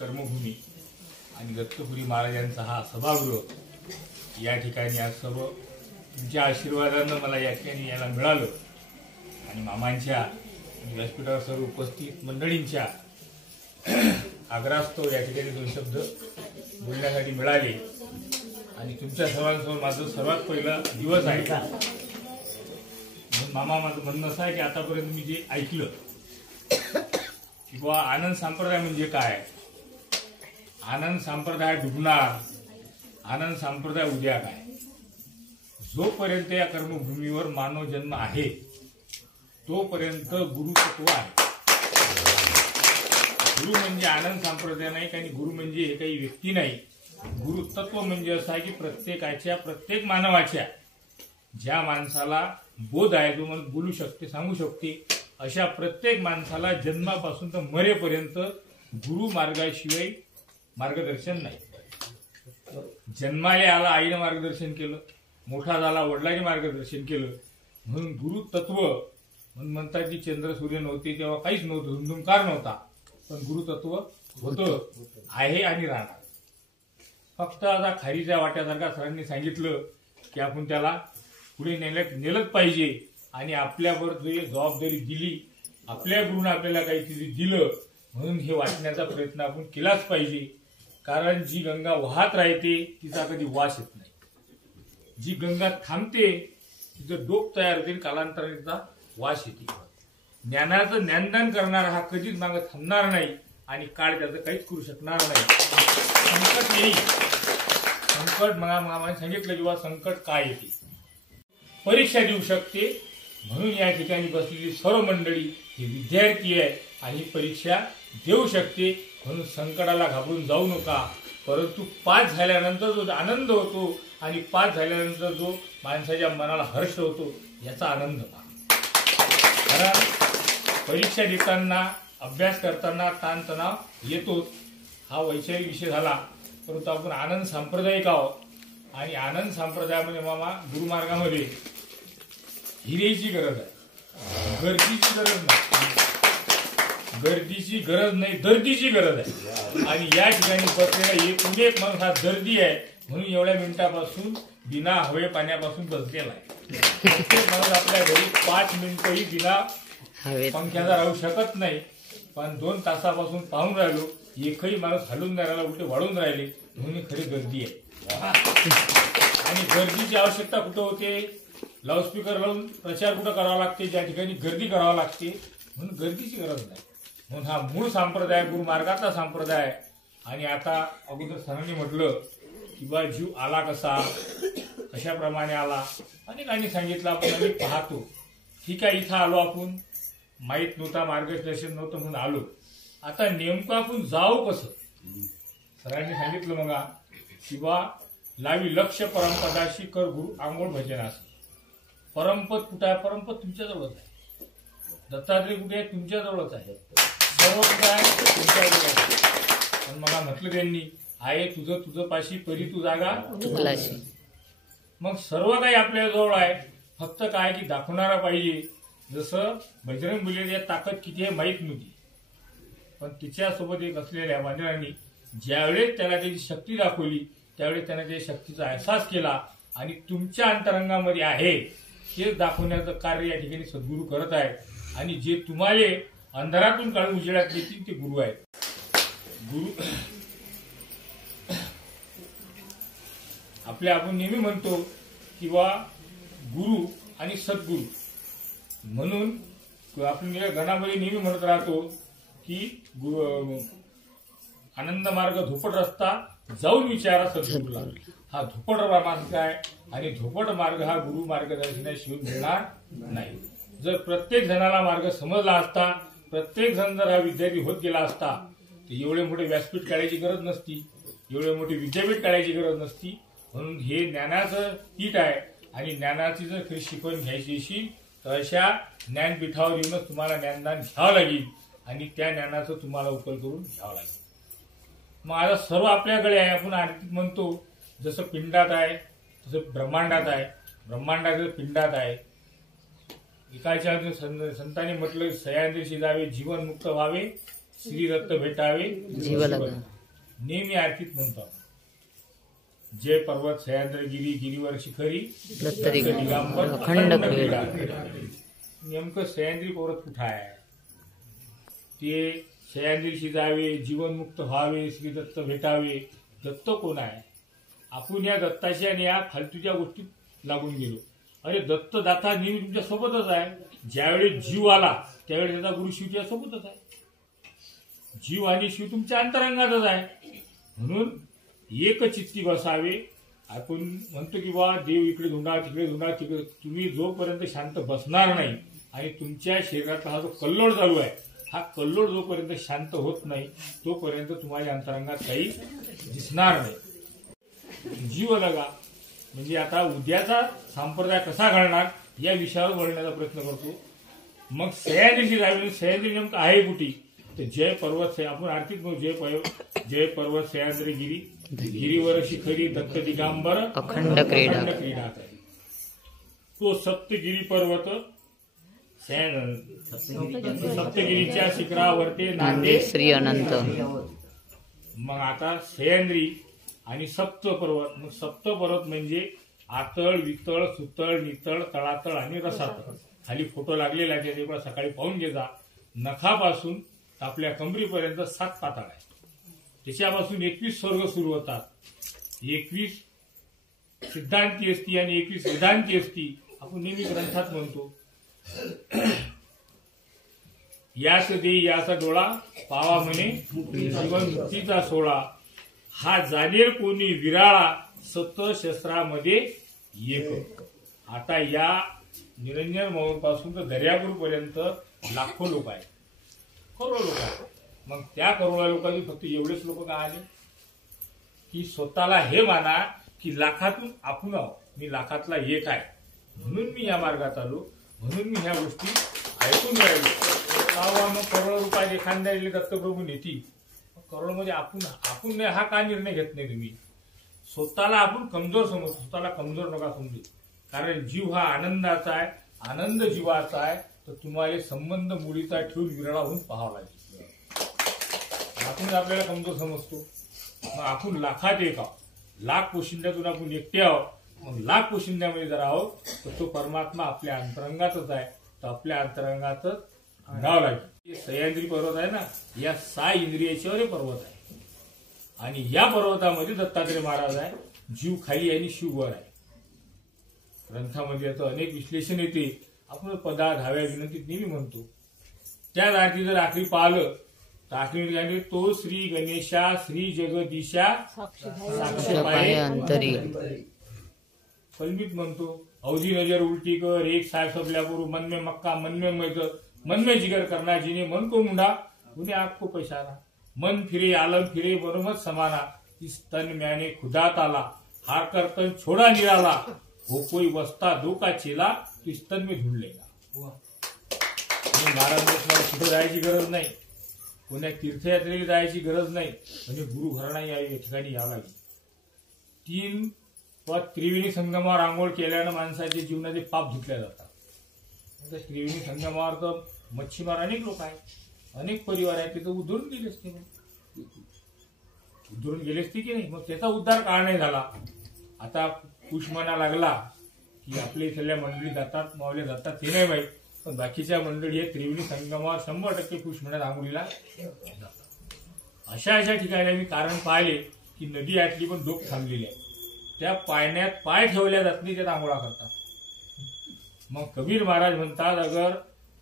कर्मभूमी आणि दत्तपुरी महाराजांचा हा सभागृह या ठिकाणी आज सर्व तुमच्या आशीर्वादानं मला या ठिकाणी यायला मिळालं आणि मामांच्या व्यासपीठावर सर्व उपस्थित मंडळींच्या आग्रहास्तव या ठिकाणी दोन शब्द बोलण्यासाठी मिळाले आणि तुमच्या सर्वांसमोर माझं सर्वात पहिला दिवस आहे। मामा माझं म्हणणं असं आहे की आतापर्यंत मी जे ऐकलं की बुवा आनंद संप्रदाय म्हणजे काय, आनंद संप्रदाय डुबणार, आनंद संप्रदाय उद्या काय, जोपर्यंत या कर्मभूमीवर मानव जन्म आहे तोपर्यंत गुरुतत्व आहे। गुरु म्हणजे आनंद संप्रदाय नाही आणि गुरु म्हणजे हे काही व्यक्ती नाही। गुरुतत्व म्हणजे असं आहे की प्रत्येक मानवाच्या ज्या माणसाला बोध आहे, जो मन बोलू शकते, सांगू शकते, अशा प्रत्येक माणसाला जन्मापासून तर मरेपर्यंत गुरु मार्गाशिवाय मार्गदर्शन नाही। जन्माला आला आईनं मार्गदर्शन केलं, मोठा झाला वडिलांनी मार्गदर्शन केलं, म्हणून गुरुतत्व म्हणून म्हणतात की चंद्र सूर्य नव्हते तेव्हा काहीच नव्हतं, धुमधुमकार नव्हता, पण गुरुतत्व होतं, आहे आणि राहणार। फक्त आता खारीच्या वाट्यासारखा सरांनी सांगितलं की आपण त्याला पुढे नेलंच पाहिजे आणि आपल्यावर जो जबाबदारी दिली, आपल्या गुरुने आपल्याला काहीतरी दिलं म्हणून हे वाचण्याचा प्रयत्न आपण केलाच पाहिजे। कारण जी गंगा वाहत राहते तिचा कधी वास येत नाही, जी गंगा थांबते तिचं डोक तयार होते, कालांतराने तिचा वास येते। ज्ञानाचं ज्ञानदान करणारा हा कधीच मागे थांबणार नाही आणि काळ त्याचं काहीच करू शकणार नाही। संकट येईल, संकट मला सांगितलं किंवा संकट काय येते, परीक्षा देऊ शकते, म्हणून या ठिकाणी बसलेली सर्व मंडळी ही विद्यार्थी आहे आणि परीक्षा देऊ शकते, म्हणून संकटाला घाबरून जाऊ नका। परंतु पास झाल्यानंतर जो आनंद होतो आणि पास झाल्यानंतर जो माणसाच्या मनाला हर्ष होतो याचा आनंद पहा। कारण परीक्षा देताना अभ्यास करताना ताणतणाव येतोच, हा वैचारिक विषय झाला, परंतु आपण आनंद सांप्रदायिक आहोत आणि आनंद संप्रदायामध्ये मामा गुरुमार्गामध्ये हिरेची गरज आहे, गर्दीची गरज नाही, गर्दीची गरज नाही, दर्दीची गरज आहे। आणि या ठिकाणी बसलेला एक माणूस हा दर्दी आहे, म्हणून एवढ्या मिनिटापासून बिना हवे पाण्यापासून बसलेला आहे। प्रत्येक माणूस आपल्या घरी 5 मिनिटही बिना पंख्याचा राहू शकत नाही, पण 2 तासापासून पाहून राहिलो, एकही माणूस हलून नाही राहिला, उलटे वाढून राहिले, म्हणून खरी गर्दी आहे। आणि गर्दीची आवश्यकता कुठं होते, लाऊडस्पीकर लावून प्रचार कुठं करावा लागते, ज्या ठिकाणी गर्दी करावा लागते, म्हणून गर्दीची गरज नाही। म्हणून हा मूळ संप्रदाय गुरुमार्गाचा संप्रदाय आहे। आणि आता अगोदर सरांनी म्हटलं की बा जीव आला कसा, कशाप्रमाणे आला, अनेकांनी सांगितलं, आपण अनेक पाहतो, ठीक आहे, इथं आलो आपण, माहीत नव्हता, मार्गदर्शन नव्हतं म्हणून आलो, आता नेमकं आपण जाऊ कसं। सरांनी सांगितलं मग की बा लावी लक्ष परमपदाशी कर गुरु आंघोळ भजनास। परमपद कुठं आहे, परमपद तुमच्याजवळच आहे, दत्तात्रय कुठे आहे, तुमच्याजवळच आहे, सर्व कुठं आहे, तुमच्याजवळ आहे। पण मला म्हटलं त्यांनी आहे तुझं तुझं पाशी परी तू जागा, मग सर्व काही आपल्याजवळ आहे, फक्त काय की दाखवणारा पाहिजे। जसं बजरंग बलीची ताकद किती आहे माहीत नव्हती, पण तिच्यासोबत एक असलेल्या मांडरांनी ज्यावेळेस त्याला त्याची शक्ती दाखवली त्यावेळेस त्याने त्या शक्तीचा अहसास केला आणि तुमच्या अंतरंगामध्ये आहे हे दाखवण्याचं कार्य या ठिकाणी सद्गुरू करत आहेत। आणि जे तुम्हाला अंधारातून काढून उजेडात येतील ते गुरु आहेत। गुरु आपण नेहमी म्हणतो किंवा गुरु आणि सद्गुरू म्हणून आपण गणामध्ये नेहमी म्हणत राहतो की आनंद मार्ग धोपट रस्ता जाऊन विचारा सद्गुरूला। हा धोपट मार्ग आहे आणि धोपट मार्ग हा गुरु मार्गदर्शनाशिवाय मिळणार नाही। जर प्रत्येक जणाला मार्ग समजला असता, प्रत्येक जण जर हा विद्यार्थी होत गेला असता, तर एवढे मोठे व्यासपीठ काढायची गरज नसती, एवढे मोठे विद्यापीठ काढायची गरज नसती। म्हणून हे ज्ञानाचं पीठ आहे आणि ज्ञानाची जर खरी शिकवण घ्यायची असेल तर अशा ज्ञानपीठावर येऊनच तुम्हाला ज्ञानदान घ्यावं लागेल आणि त्या ज्ञानाचं तुम्हाला उकल करून घ्यावं लागेल। मग आता सर्व आपल्याकडे आहे, आपण आरतीत म्हणतो जसं पिंडात आहे तसं ब्रह्मांडात आहे, ब्रह्मांडाचं पिंडात आहे। एकाच्या संतांनी म्हटलं सह्याद्रीशी जावे जीवन मुक्त व्हावे, श्री दत्त भेटावे जीव लगा. नेहमी आरतीत म्हणतो. जय पर्वत सह्याद्रगिरी गिरीवर शिखरी दत्त दिगंबर अखंड क्रीडा. नेमकं सह्याद्री पर्वत कुठं आहे? ते सह्याद्रीशी जावे, जीवनमुक्त व्हावे, श्री दत्त भेटावे. दत्त कोण आहे? आपण या दत्ताशी आणि या फालतूच्या गोष्टीत लागून गेलो. अरे दत्त दाता नेहमी तुमच्या सोबतच आहे. ज्यावेळी जीव आला त्यावेळी त्याचा गुरु शिव तुझ्या सोबतच आहे. जीव आणि शिव तुमच्या अंतरंगातच आहे. म्हणून एक चित्ती बसावे. आपण म्हणतो की बा देव इकडे धुंडा तिकडे धुंडा तिकडे. तुम्ही जोपर्यंत शांत बसणार नाही आणि तुमच्या शरीरातला हा जो कल्लोळ चालू आहे, हा कल्लोळ जोपर्यंत शांत होत नाही तोपर्यंत तुम्हाला अंतरंगात काही दिसणार नाही. जीव लगा म्हणजे आता उद्याचा संप्रदाय कसा घडणार या विषयावर बोलण्याचा प्रयत्न करतो. मग सह्याद्रीशी जावे. सह्याद्री नेमकं आहे कुठे? तर जय पर्वत आपण आरतीत म्हणू. जय पर्वत सह्याद्री गिरी गिरीवर शिखरी दत्त दिगंबर अखंड क्रीडा. तो सप्तगिरी पर्वत सप्तगिरीच्या शिखरावरती नांदे श्री अनंत. मग आता सह्याद्री आणि सप्त पर्वत. मग सप्त पर्वत म्हणजे आतळ वितळ सुतळ नितळ तळातळ आणि रसातळ. खाली फोटो लागलेला आहे त्याच्याकडे सकाळी पाहून घ्यायचा. नखापासून आपल्या कमरीपर्यंत 7 पाताळ आहे. त्याच्यापासून 21 स्वर्ग सुरू होतात. 21 सिद्धांती असती आणि 21 वेदांती असती. आपण नेहमी ग्रंथात म्हणतो यास दे याचा डोळा पावा म्हणे जीवन मुक्तीचा सोळा. हा जाणेर कोणी विराळा सत शस्त्रामध्ये एक. आता या निरंजन मोहन पासून तर दर्यापूर पर्यंत लाखो लोक आहेत, करोडो लोक आहेत. मग त्या करोडो लोकांनी फक्त एवढेच लोक का आले की स्वतःला हे माना की लाखातून आपण आहो, मी लाखातला एक आहे म्हणून मी या मार्गात आलो, म्हणून मी ह्या गोष्टी ऐकून राहिलो. मग करोडो रुपये एखाद्या दत्तप्रभू नेतील. करोड मध्ये आपण नाही हा का निर्णय घेत नाही तुम्ही? स्वतःला आपण कमजोर समजतो. स्वतःला कमजोर नका समजू. कारण जीव हा आनंदाचा आहे, आनंद जीवाचा आहे. तर तुम्हाला संबंध मुलीचा ठेवून विरळा होऊन पाहावा लागेल. आपण आपल्याला कमजोर समजतो. मग आपण लाखात एक आहोत. लाख पोशिंद्यातून आपण एकटे आहोत. मग लाख पोशिंद्यामध्ये जर आहोत तर तो परमात्मा आपल्या अंतरंगातच आहे. तर आपल्या अंतरंगातच आणावं लागेल. सह्याद्री पर्वत आहे ना, या 6 इंद्रियाच्यावर पर्वत आहे. आणि या पर्वतामध्ये दत्तात्रय महाराज आहे. जीव खाली आणि शिव वर आहे. ग्रंथामध्ये याचं अनेक विश्लेषण येते. आपण 10व्या विनंतीत नेहमी म्हणतो. त्याच आरती जर आखरी पाहिलं तर आखरी तो श्री गणेशा श्री जगदीशा साक्षी अंतरी कलमीत म्हणतो. अवधी नजर उलटी कर एक साहेब सबल्या गुरु मन में मक्का मन में मैतर मन में जिगर करना जिने मन को मुंडा उन्हें आपको पहचाना. मन फिरे आलम फिरे बरोमत समाना इस तन म्याने खुदा ताला हार कर तन छोड़ा निराला हो कोई वस्ता दो का चेला तो इस तन में ढूंढ लेगा. महाराजांना कुठे जायची गरज नाही, कोण्या तीर्थयात्रेला जायची गरज नाही. म्हणजे गुरु घराणा या ठिकाणी यावं लागेल. 3 व त्रिवेणी संगमावर आंघोळ केल्यानं माणसाच्या जीवनाचे पाप धुतल्या जातात. त्रिवेणी संगमावर तर मच्छीमार अनेक लोक आहेत, अनेक परिवार आहेत. तिथं उद्धरून गेले असते, उद्धरून गेले असते की नाही. मग त्याचा उद्धार का नाही झाला? आता पुष म्हणा लागला की आपल्या इथल्या मंडळी जातात, मावले जातात ते नाही माहीत, पण बाकीच्या मंडळी आहे त्रिवेणी संगमावर 100% पुष म्हणत आंघोळीला जातात. अशा ठिकाणी आम्ही कारण पाहिले की नदी आटली पण डोक थांबलेली आहे. त्या पाण्यात पाय ठेवल्या जात नाही, त्यात आंघोळा करतात. मग कबीर महाराज म्हणतात अगर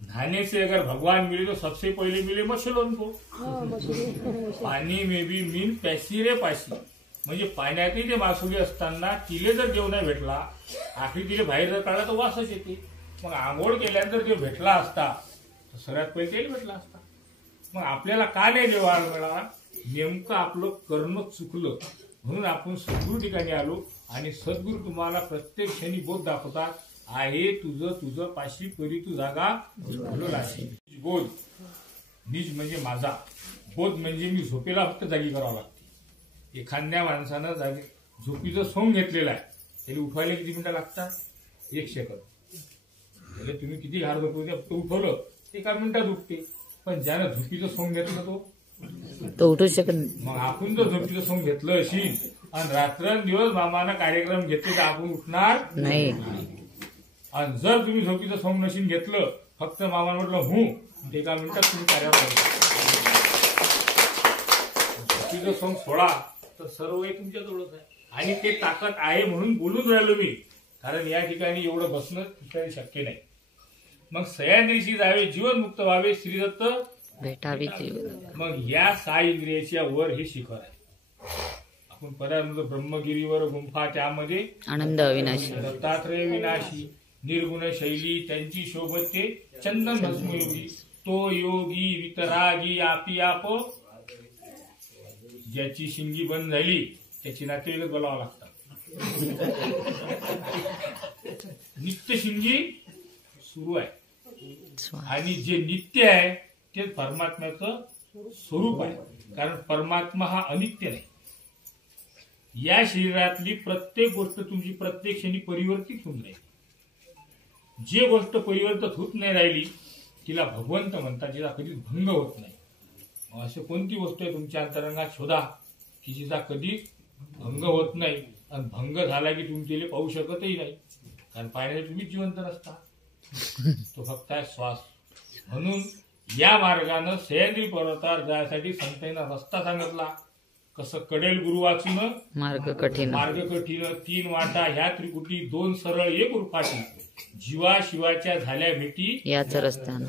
नहाने से अगर भगवान मिले तो सबसे पहिले मिले मछलों को. पाणी में भी मीन प्यासी रे पाशी. म्हणजे पाण्यातही ते मासुली असताना तिले जर देव नाही भेटला, आखरी तिले बाहेर जर काढला तर वासच येते. मग आंघोळ केल्यानंतर देव भेटला असता तर सगळ्यात पहिले तेल भेटला असता. मग आपल्याला का नाही देव मिळाला? नेमकं आपलं कर्म चुकलं म्हणून आपण सद्गुरू ठिकाणी आलो. आणि सद्गुरू तुम्हाला प्रत्येक क्षणी बोध दाखवतात. आहे तुझं तुझं पाशी परी तू जागा बोध. निज म्हणजे माझा, बोध म्हणजे मी झोपेला फक्त जागी करावं लागते. एखाद्या माणसानं जागी झोपीचं सोंग घेतलेलं आहे, त्याला उठवायला किती मिनिटं लागतात? 1 सेकंद. म्हणजे तुम्ही किती घार झोपू फक्त उठवलं 1 मिनिटात उठते. पण ज्यानं झोपीचं सोंग घेतलं तो उठू शकत नाही. मग आपण जर झोपीचं सोंग घेतलं अशी आणि रात्रंदिवस मामानं कार्यक्रम घेतले तर आपण उठणार नाही. आणि जर तुम्ही झोपीचं सोंग नशीन घेतलं, फक्त मामानं म्हटलं एका मिनिटात तुम्ही कार्यावर झोपीचं सोंग सोडा तर सर्व हे तुमच्याजवळच आहे. आणि ते ताकद आहे म्हणून बोलून राहिलो मी, कारण या ठिकाणी एवढं बसणं ठिकाणी शक्य नाही. मग सह्याद्रीशी जावे, जीवनमुक्त व्हावे, श्रीदत्त भेटावी जीवन. मग या 6 इंद्रियाच्या वर हे शिखर आहे. आपण पदार्थ ब्रह्मगिरीवर गुंफा, त्यामध्ये आनंद अविनाशी. दत्तात्रय विनाशी, निर्गुण शैली त्यांची शोभते, चंदन भस्मयोगी, तो योगी वितरागी आपी आप. ज्याची शिंगी बंद झाली त्याची नातेवाईकच बोलावं लागतात. नित्य शिंगी सुरू आहे, आणि जे नित्य आहे ते परमात्म्याचं स्वरूप आहे. कारण परमात्मा हा अनित्य नाही. या शरीरातली प्रत्येक गोष्ट तुमची प्रत्येक क्षणी परिवर्तित होऊन राहील. जे गोष्ट परिवर्तित होत नाही राहिली तिला भगवंत म्हणतात, जिचा कधीच भंग होत नाही. अशी कोणती वस्तू आहे तुमच्या अंतरंगात शोधा की जिचा कधी भंग होत नाही, आणि भंग झाला की तुम्ही तिला पाहू शकतही नाही, कारण पाहण्यासाठी तुम्ही जिवंत नसता. तो फक्त आहे श्वास. म्हणून या मार्गानं सह्याद्री पर्वतावर जायसाठी संतांना रस्ता सांगितला. कसं कडेल गुरु वाचून मार्ग कठीण. 3 वाटा ह्या त्रिकुटी, 2 सरळ 1 उरफाटी, जीवा शिवाच्या झाल्या भेटी याच रस्त्यानं.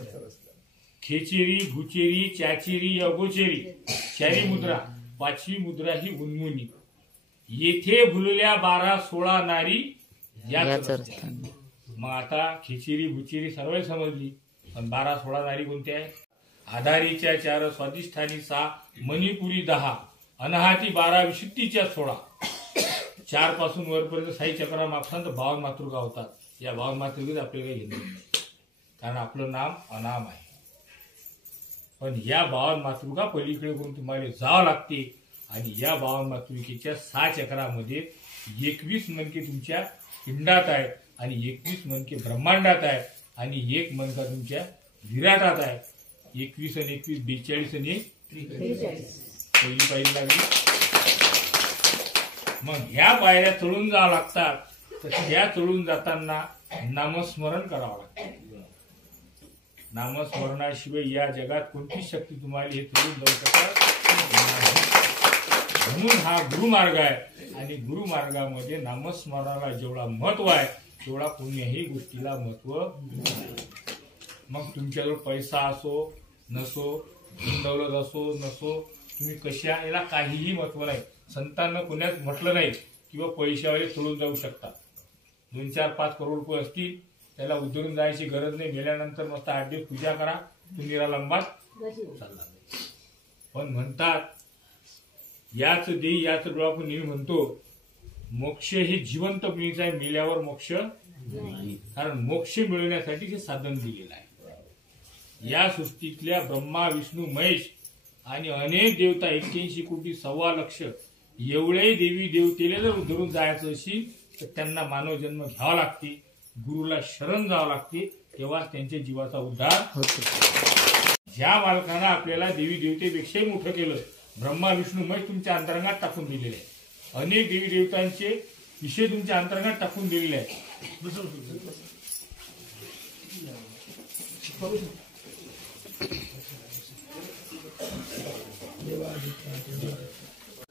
खेचेरी, भुचेरी, चाचेरी, अगोचेरी, 4 मुद्रा, 5वी मुद्रा ही उन्मुनी. येथे भुलल्या 12-16 नारी याच रस्त्यानं. मग आता खिचेरी भुचेरी सर्व समजली, पण 12-16 नारी कोणत्या आहे? आधारीच्या 4, स्वादिष्ठानी 6, मणिपुरी 10, अनाहाती 12, विशुद्धीच्या 16. 4 पासून वरपर्यंत 6 चक्रा मागतात तर 52 मातृका होतात. या 52 मातृकेत आपल्याला काही घेणं नाही, कारण आपलं नाम अनाम आहे. पण या 52 मातृका पलीकडे करून तुम्हाला जावं लागते. आणि या 52 मातृकेच्या 6 चक्रामध्ये 21 मनके तुमच्या पिंडात आहेत, आणि 21 मनके ब्रह्मांडात आहे, आणि 1 मनका तुमच्या विराटात आहे. 21 आणि 21 42 आणि 43 पहिली पायरी लागली. मग ह्या पायऱ्या चढून जावं लागतात. तर त्या चढून जाताना नामस्मरण करावं लागतं. नामस्मरणाशिवाय या जगात कोणतीच शक्ती तुम्हाला हे चढून जाऊ शकत नाही. म्हणून हा गुरुमार्ग आहे, आणि गुरुमार्गामध्ये नामस्मरणाला जेवढा महत्व आहे तेवढा कोणत्याही गोष्टीला महत्व नाही. मग तुमच्याजवळ पैसा असो नसो, दौलत असो नसो, तुम्ही कशा, याला काहीही महत्व नाही. संतांना पुण्यात म्हटलं नाही किंवा पैशावाले चढून जाऊ शकतात. 2-4-5 करोड रुपये असतील, त्याला उतरून जायची गरज नाही. मेल्यानंतर मस्त 8 दिवस पूजा करा, तुम्ही लंबात चालला. पण म्हणतात याच देई याच डोळा. आपण नेहमी म्हणतो मोक्ष हे जिवंत पिढीचं आहे, मेल्यावर मोक्ष नाही. कारण मोक्ष मिळवण्यासाठी हे साधन दिलेलं आहे. या सृष्टीतल्या ब्रह्मा विष्णू महेश आणि अनेक देवता 81 कोटी 1.25 लक्ष एवढे देवी देवतेला जर उधरून जायचं असेल तर त्यांना मानव जन्म घ्यावा लागते, गुरुला शरण जावं लागते, तेव्हाच त्यांच्या जीवाचा उद्धार होतो. ज्या मालकानं आपल्याला देवी देवतेपेक्षाही मोठं केलं, ब्रह्मा विष्णू महेश तुमच्या अंतरंगात टाकून दिलेले आहे. अनेक देवी देवतांचे विषय तुमच्या अंतरंगात टाकून दिलेले आहेत.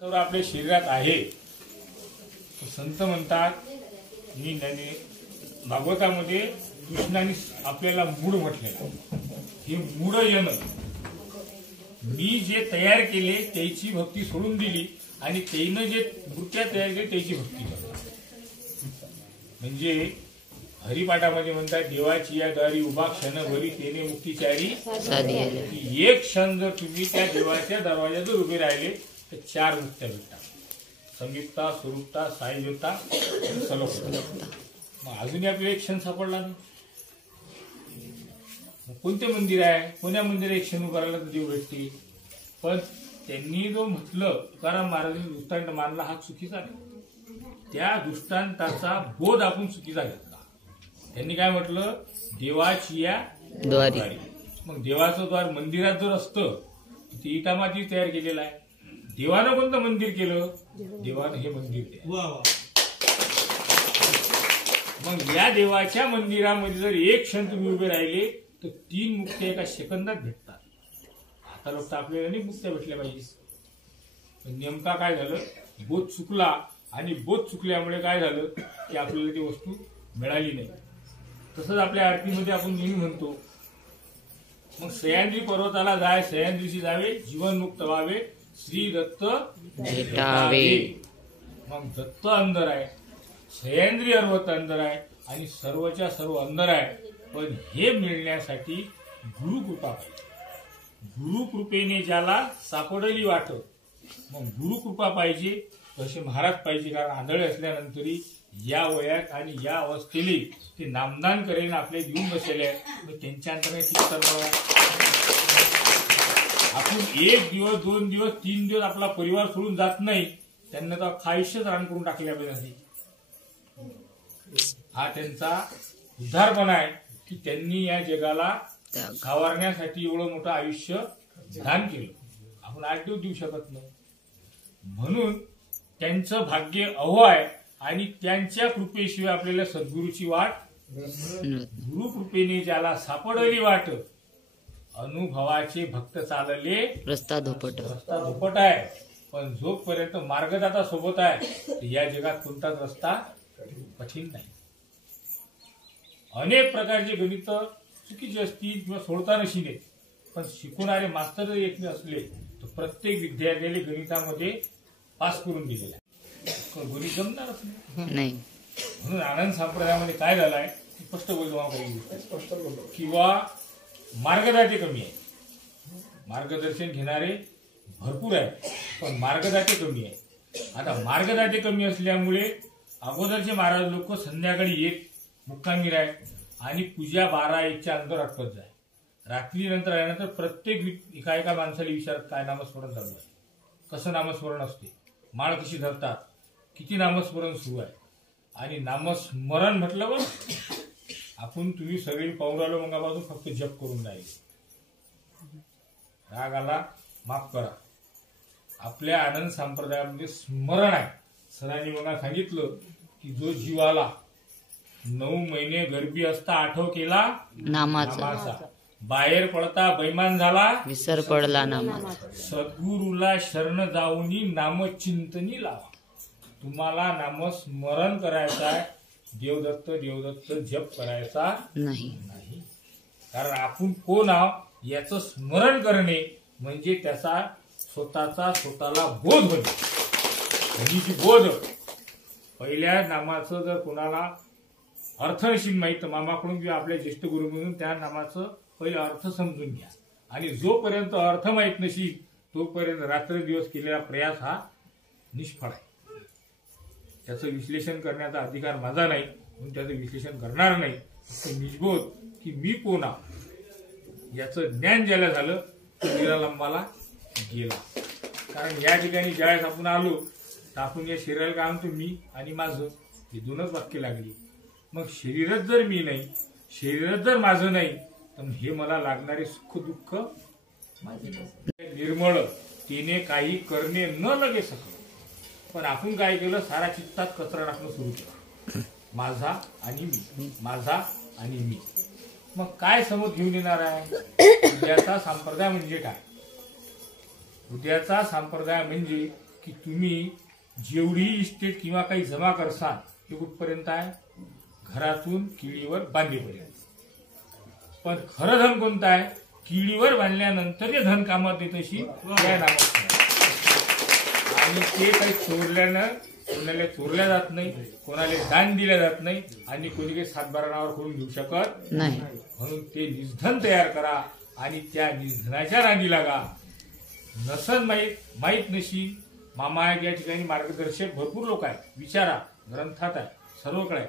तर आपल्या शरीरात आहे. संत म्हणतात, मी भागवतामध्ये कृष्णाने आपल्याला मूढ म्हटलेलं. हे मूढ येणं, मी जे तयार केले त्याची भक्ती सोडून दिली, आणि त्यानं जे मूर्त्या तयार केली त्याची भक्ती करतात. म्हणजे हरिपाठामध्ये म्हणतात, देवाची या दारी उभा क्षणभरी तेने मुक्तीचारी. एक क्षण जर तुम्ही त्या देवाच्या दरवाज्यात उभे राहिले तर 4 मुक्त्या भेटतात. संगीता, स्वरूपता, सायुज्यता, सलोकता. मग अजूनही आपल्याला एक क्षण सापडला नाही. कोणते मंदिर आहे, कोण्या मंदिर एक क्षण करायला तर देव भेटते. पण त्यांनी जो म्हटलं, तुकाराम महाराजांनी दृष्टांत मानला हा चुकीचा नाही. त्या दृष्टांताचा बोध आपण चुकीचा घेतला. त्यांनी काय म्हटलं, देवाची या द्वारी. मग देवाचं द्वार मंदिरात जर असतं ते इटा माती तयार केलेलं आहे. देवानं कोणतं मंदिर केलं? देवानं हे मंदिर केलं. मग या देवाच्या मंदिरामध्ये जर एक क्षण तुम्ही उभे राहिले तर 3 मुक्त्या एका सेकंदात भेटतात. आता लोक आपल्याला नाही मुक्त्या भेटल्या पाहिजे. पण नेमका काय झालं, बोध चुकला आणि बोध चुकल्यामुळे काय झालं की आपल्याला ती वस्तू मिळाली नाही. तसंच आपल्या आरतीमध्ये आपण नेहमी म्हणतो, मग सह्याद्री पर्वताला जाय, सह्याद्रीशी जावे, जीवनमुक्त व्हावे, श्री दत्त भेटावे. मग दत्त अंदर आहे, सह्याद्री पर्वत अंदर आहे आणि सर्वच्या सर्व अंदर आहे. पण हे मिळण्यासाठी गुरुकृपा पाहिजे. गुरुकृपेने ज्याला सापडली वाट, मग गुरुकृपा पाहिजे. तसे महाराज पाहिजे, कारण आंधळे असल्यानंतरही या वयात आणि या अवस्थेने ते नामदान करेन आपले देऊन बसलेले आहेत. मग त्यांच्या अंतराने किती करणार? आपण 1 दिवस 2 दिवस 3 दिवस आपला परिवार सोडून जात नाही. त्यांना तर आयुष्यच रान करून टाकले आपल्यासाठी. हा त्यांचा उद्धारपणा आहे की त्यांनी या जगाला गावारण्यासाठी एवढं मोठं आयुष्य दान केलं. आपण 8 दिवस देऊ शकत नाही. म्हणून त्यांचं भाग्य अहो आहे आणि त्यांच्या कृपेशिवाय आपल्याला सद्गुरूची वाट, गुरुकृपेने ज्याला सापडली वाट, अनुभवाचे भक्त चालले रस्ता धोपट. रस्ता धोपट आहे. पण जोपर्यंत मार्गदाता सोबत आहे या जगात कोणताच रस्ता कठीण नाही. अनेक प्रकारचे गणित चुकीचे असतील किंवा सोडता नशिले, पण शिकवणारे मास्तर जर एक असले तर प्रत्येक विद्यार्थ्याला गणितामध्ये पास करून दिलेला आहे. गणित जमणारच नाही. म्हणून आनंद संप्रदायामध्ये काय झालाय, स्पष्ट बोलतो किंवा मार्गदाते कमी आहे. मार्गदर्शन घेणारे भरपूर आहेत पण मार्गदाते कमी आहे. आता मार्गदाते कमी असल्यामुळे अगोदरचे महाराज लोक संध्याकाळी येत मुक्कामी राय आणि पूजा 12-1च्या अंतर अटकत जाय. रात्री नंतर आल्यानंतर प्रत्येक एका माणसाला विचारत काय नामस्मरण चालू आहे, कसं नामस्मरण असते, माळ कशी धरतात, किती नामस्मरण सुरू आहे. आणि नामस्मरण म्हटलं बरं आपण तुम्ही सगळी पाहून राहिलो मगापासून फक्त जप करून राहिले. राग आला माफ करा. आपल्या आनंद संप्रदायामध्ये स्मरण आहे. सरांनी मला सांगितलं की जो जीवाला 9 महिने गर्भी असता आठव केला नामाचा, बाहेर पडता बैमान झाला विसर पडला नामाचा, सद्गुरूला शरण जाऊनी नामचिंतनी लावा. तुम्हाला नामस्मरण करायचं आहे, देवदत्त देवदत्त जप करायचा नाही. कारण आपण कोण आहोत याचं स्मरण करणे म्हणजे त्याचा स्वतःला बोध होणे. म्हणजे बोध. पहिल्या नामाचं जर कोणाला अर्थ नशील माहीत तर मामाकडून किंवा आपल्या ज्येष्ठ गुरुकडून त्या नामाचं पहिला अर्थ समजून घ्या. आणि जोपर्यंत अर्थ माहीत नशील तोपर्यंत रात्र दिवस केलेला प्रयास हा निष्फळ आहे. त्याचं विश्लेषण करण्याचा अधिकार माझा नाही म्हणून त्याचं विश्लेषण करणार नाही. निजबोध की मी कोण आहे याचं ज्ञान ज्याला झालं तो निरालंबाला गेला. कारण या ठिकाणी ज्यावेळेस आपण आलो तर आपण या शरीराला काय म्हणतो, मी आणि माझं, हे 2च वाक्य लागली. मग शरीरच जर मी नाही, शरीरच जर माझं नाही तर हे मला लागणारे सुख दुःख निर्मळ तिने काही करणे न लगे सकल. पण आपण काय केलं, सारा चित्तात कचरा टाकणं सुरू केलं. माझा आणि मी, माझा आणि मी. मग काय समज घेऊन येणार आहे? उद्याचा संप्रदाय म्हणजे काय? उद्याचा संप्रदाय म्हणजे की तुम्ही जेवढी इस्टेट किंवा काही जमा करसाल ते कुठपर्यंत आहे, घरातून किडीवर बांधेपर्यंत. पण खरं धन कोणतं आहे? किडीवर बांधल्यानंतर जे धन कामात येत अशी त्या नामात. आणि ते काही चोरल्यानं कोणाला चोरल्या जात नाही, कोणाला दान दिल्या जात नाही आणि कोणी काही 7-12 नावावर करून घेऊ शकत नाही. म्हणून ते निधन तयार करा आणि त्या निधनाच्या नादी लागा. नसन माहीत नशी मामा या ठिकाणी मार्गदर्शक भरपूर लोक आहेत. विचारा, ग्रंथात आहे, सर्वकडे आहे.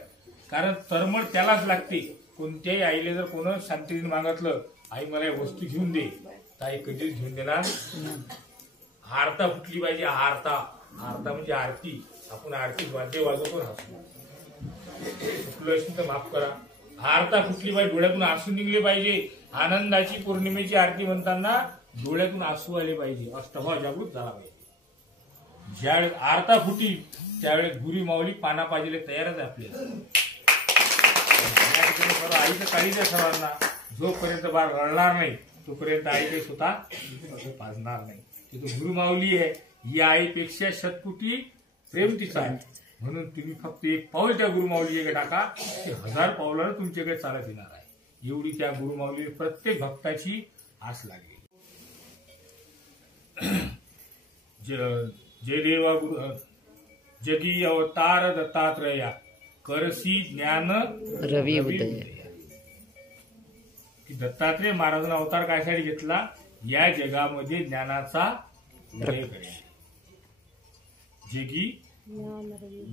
कारण तरमळ त्यालाच लागते. कोणत्याही आईले जर कोण शांतीने मागितलं आई मला या वस्तू घेऊन दे तर आई कधीच घेऊन देणार. आरता फुटली पाहिजे. आरता म्हणजे आरती. आपण आरती वाद्य वाजवतो हसतो. फुटलं असेल तर माफ करा. आरता फुटली पाहिजे, डोळ्यातून आसून निघले पाहिजे आनंदाची पौर्णिमेची आरती म्हणताना डोळ्यातून आसू आले पाहिजे, अष्टभाव जागृत झाला पाहिजे. ज्यावेळेस आरता फुटी त्यावेळेस गुरी माऊली पाना पाहिजे तयारच आहे आपल्याला. सर्व आईचं काळीच आहे सर्वांना. जोपर्यंत बाळ रडणार नाही तोपर्यंत आई काही स्वतः पाजणार नाही. तिथं गुरु माऊली आहे. ही आईपेक्षा शतकोटी प्रेम तिचं आहे. म्हणून तुम्ही फक्त एक पाऊल त्या गुरु माऊलीकडे टाका, ते 1000 पावलानं तुमच्याकडे चालत येणार आहे. एवढी त्या गुरु माऊली प्रत्येक भक्ताची आस लागली. जय देवा गुरु जगी अवतार दत्तात्रया करसी ज्ञान रवी उदय. की दत्तात्रय महाराजांना अवतार कायसाठी घेतला? या जगामध्ये ज्ञानाचा उदय करेल. जगी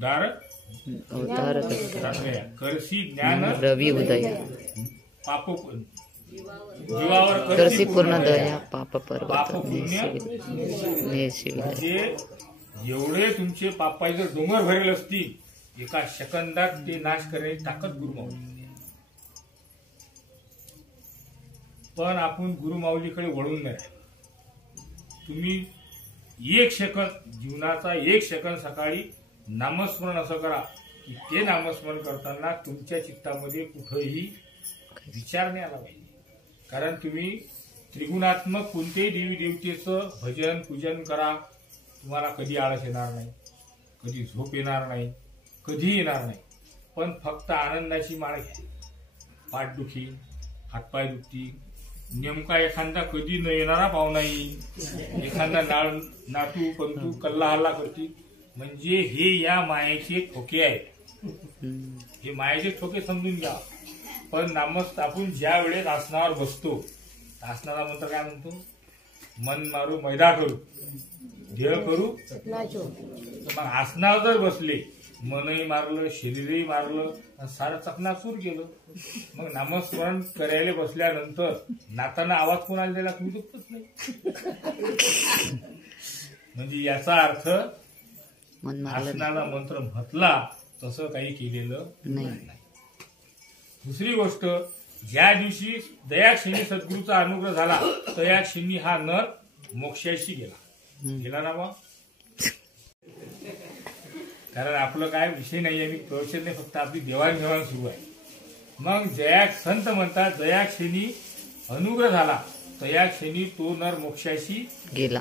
दार अवतार दत्तात्रय करसी ज्ञान रवी उदय. पाप जीवावर करसी पूर्ण दया पाप पर्वत पाप पुण्य नेशिविलय. म्हणजे एवढे तुमचे पापाचे जर डोंगर भरेल असतील एका सेकंदात ते नाश करण्याची ताकद गुरुमाऊली. पण आपण गुरुमाऊलीकडे वळून नाही. तुम्ही एक सेकंद जीवनाचा एक सेकंद सकाळी नामस्मरण असं करा की ते नामस्मरण करताना तुमच्या चित्तामध्ये कुठेही विचार नाही आला पाहिजे. कारण तुम्ही त्रिगुणात्मक कोणत्याही देवी देवतेचं भजन पूजन करा, तुम्हाला कधी आळस येणार नाही, कधी झोप येणार नाही, कधी येणार नाही. पण फक्त आनंदाची माळ घ्या. पाठदुखी, हातपाय दुखती, नेमका एखादा कधी न येणारा पाहुणा येईल, एखादा नातू पंतू कल्ला हल्ला करतील, म्हणजे हे या मायेचे ठोके आहेत. हे मायेचे ठोके समजून घ्या. पण नामस्त आपण ज्या वेळेस आसनावर बसतो, आसनाचा मंत्र काय म्हणतो? मन मारू मैदा करू ध्येय करू. मग आसनावर जर बसले, मनही मारलं शरीरही मारलं सारं चकनाचूर केलं. मग नामस्मरण करायला बसल्यानंतर नाताना आवाज कोणाला दिला तुम्ही दुखतच नाही. म्हणजे याचा अर्थ आसनाला मंत्र म्हटला तसं काही केलेलं नाही. दुसरी गोष्ट, ज्या दिवशी दयाक्षिणी सद्गुरूचा अनुग्रह झाला त्या क्षणी हा नर मोक्षाशी गेला ना बा. कारण आपलं काय विषय नाही आहे, प्रवचन नाही, फक्त आपली देवाणघेवाण सुरू आहे. मग संत म्हणतात जया क्षणी अनुग्रह झाला तया क्षणी तो नर मोक्षाशी गेला.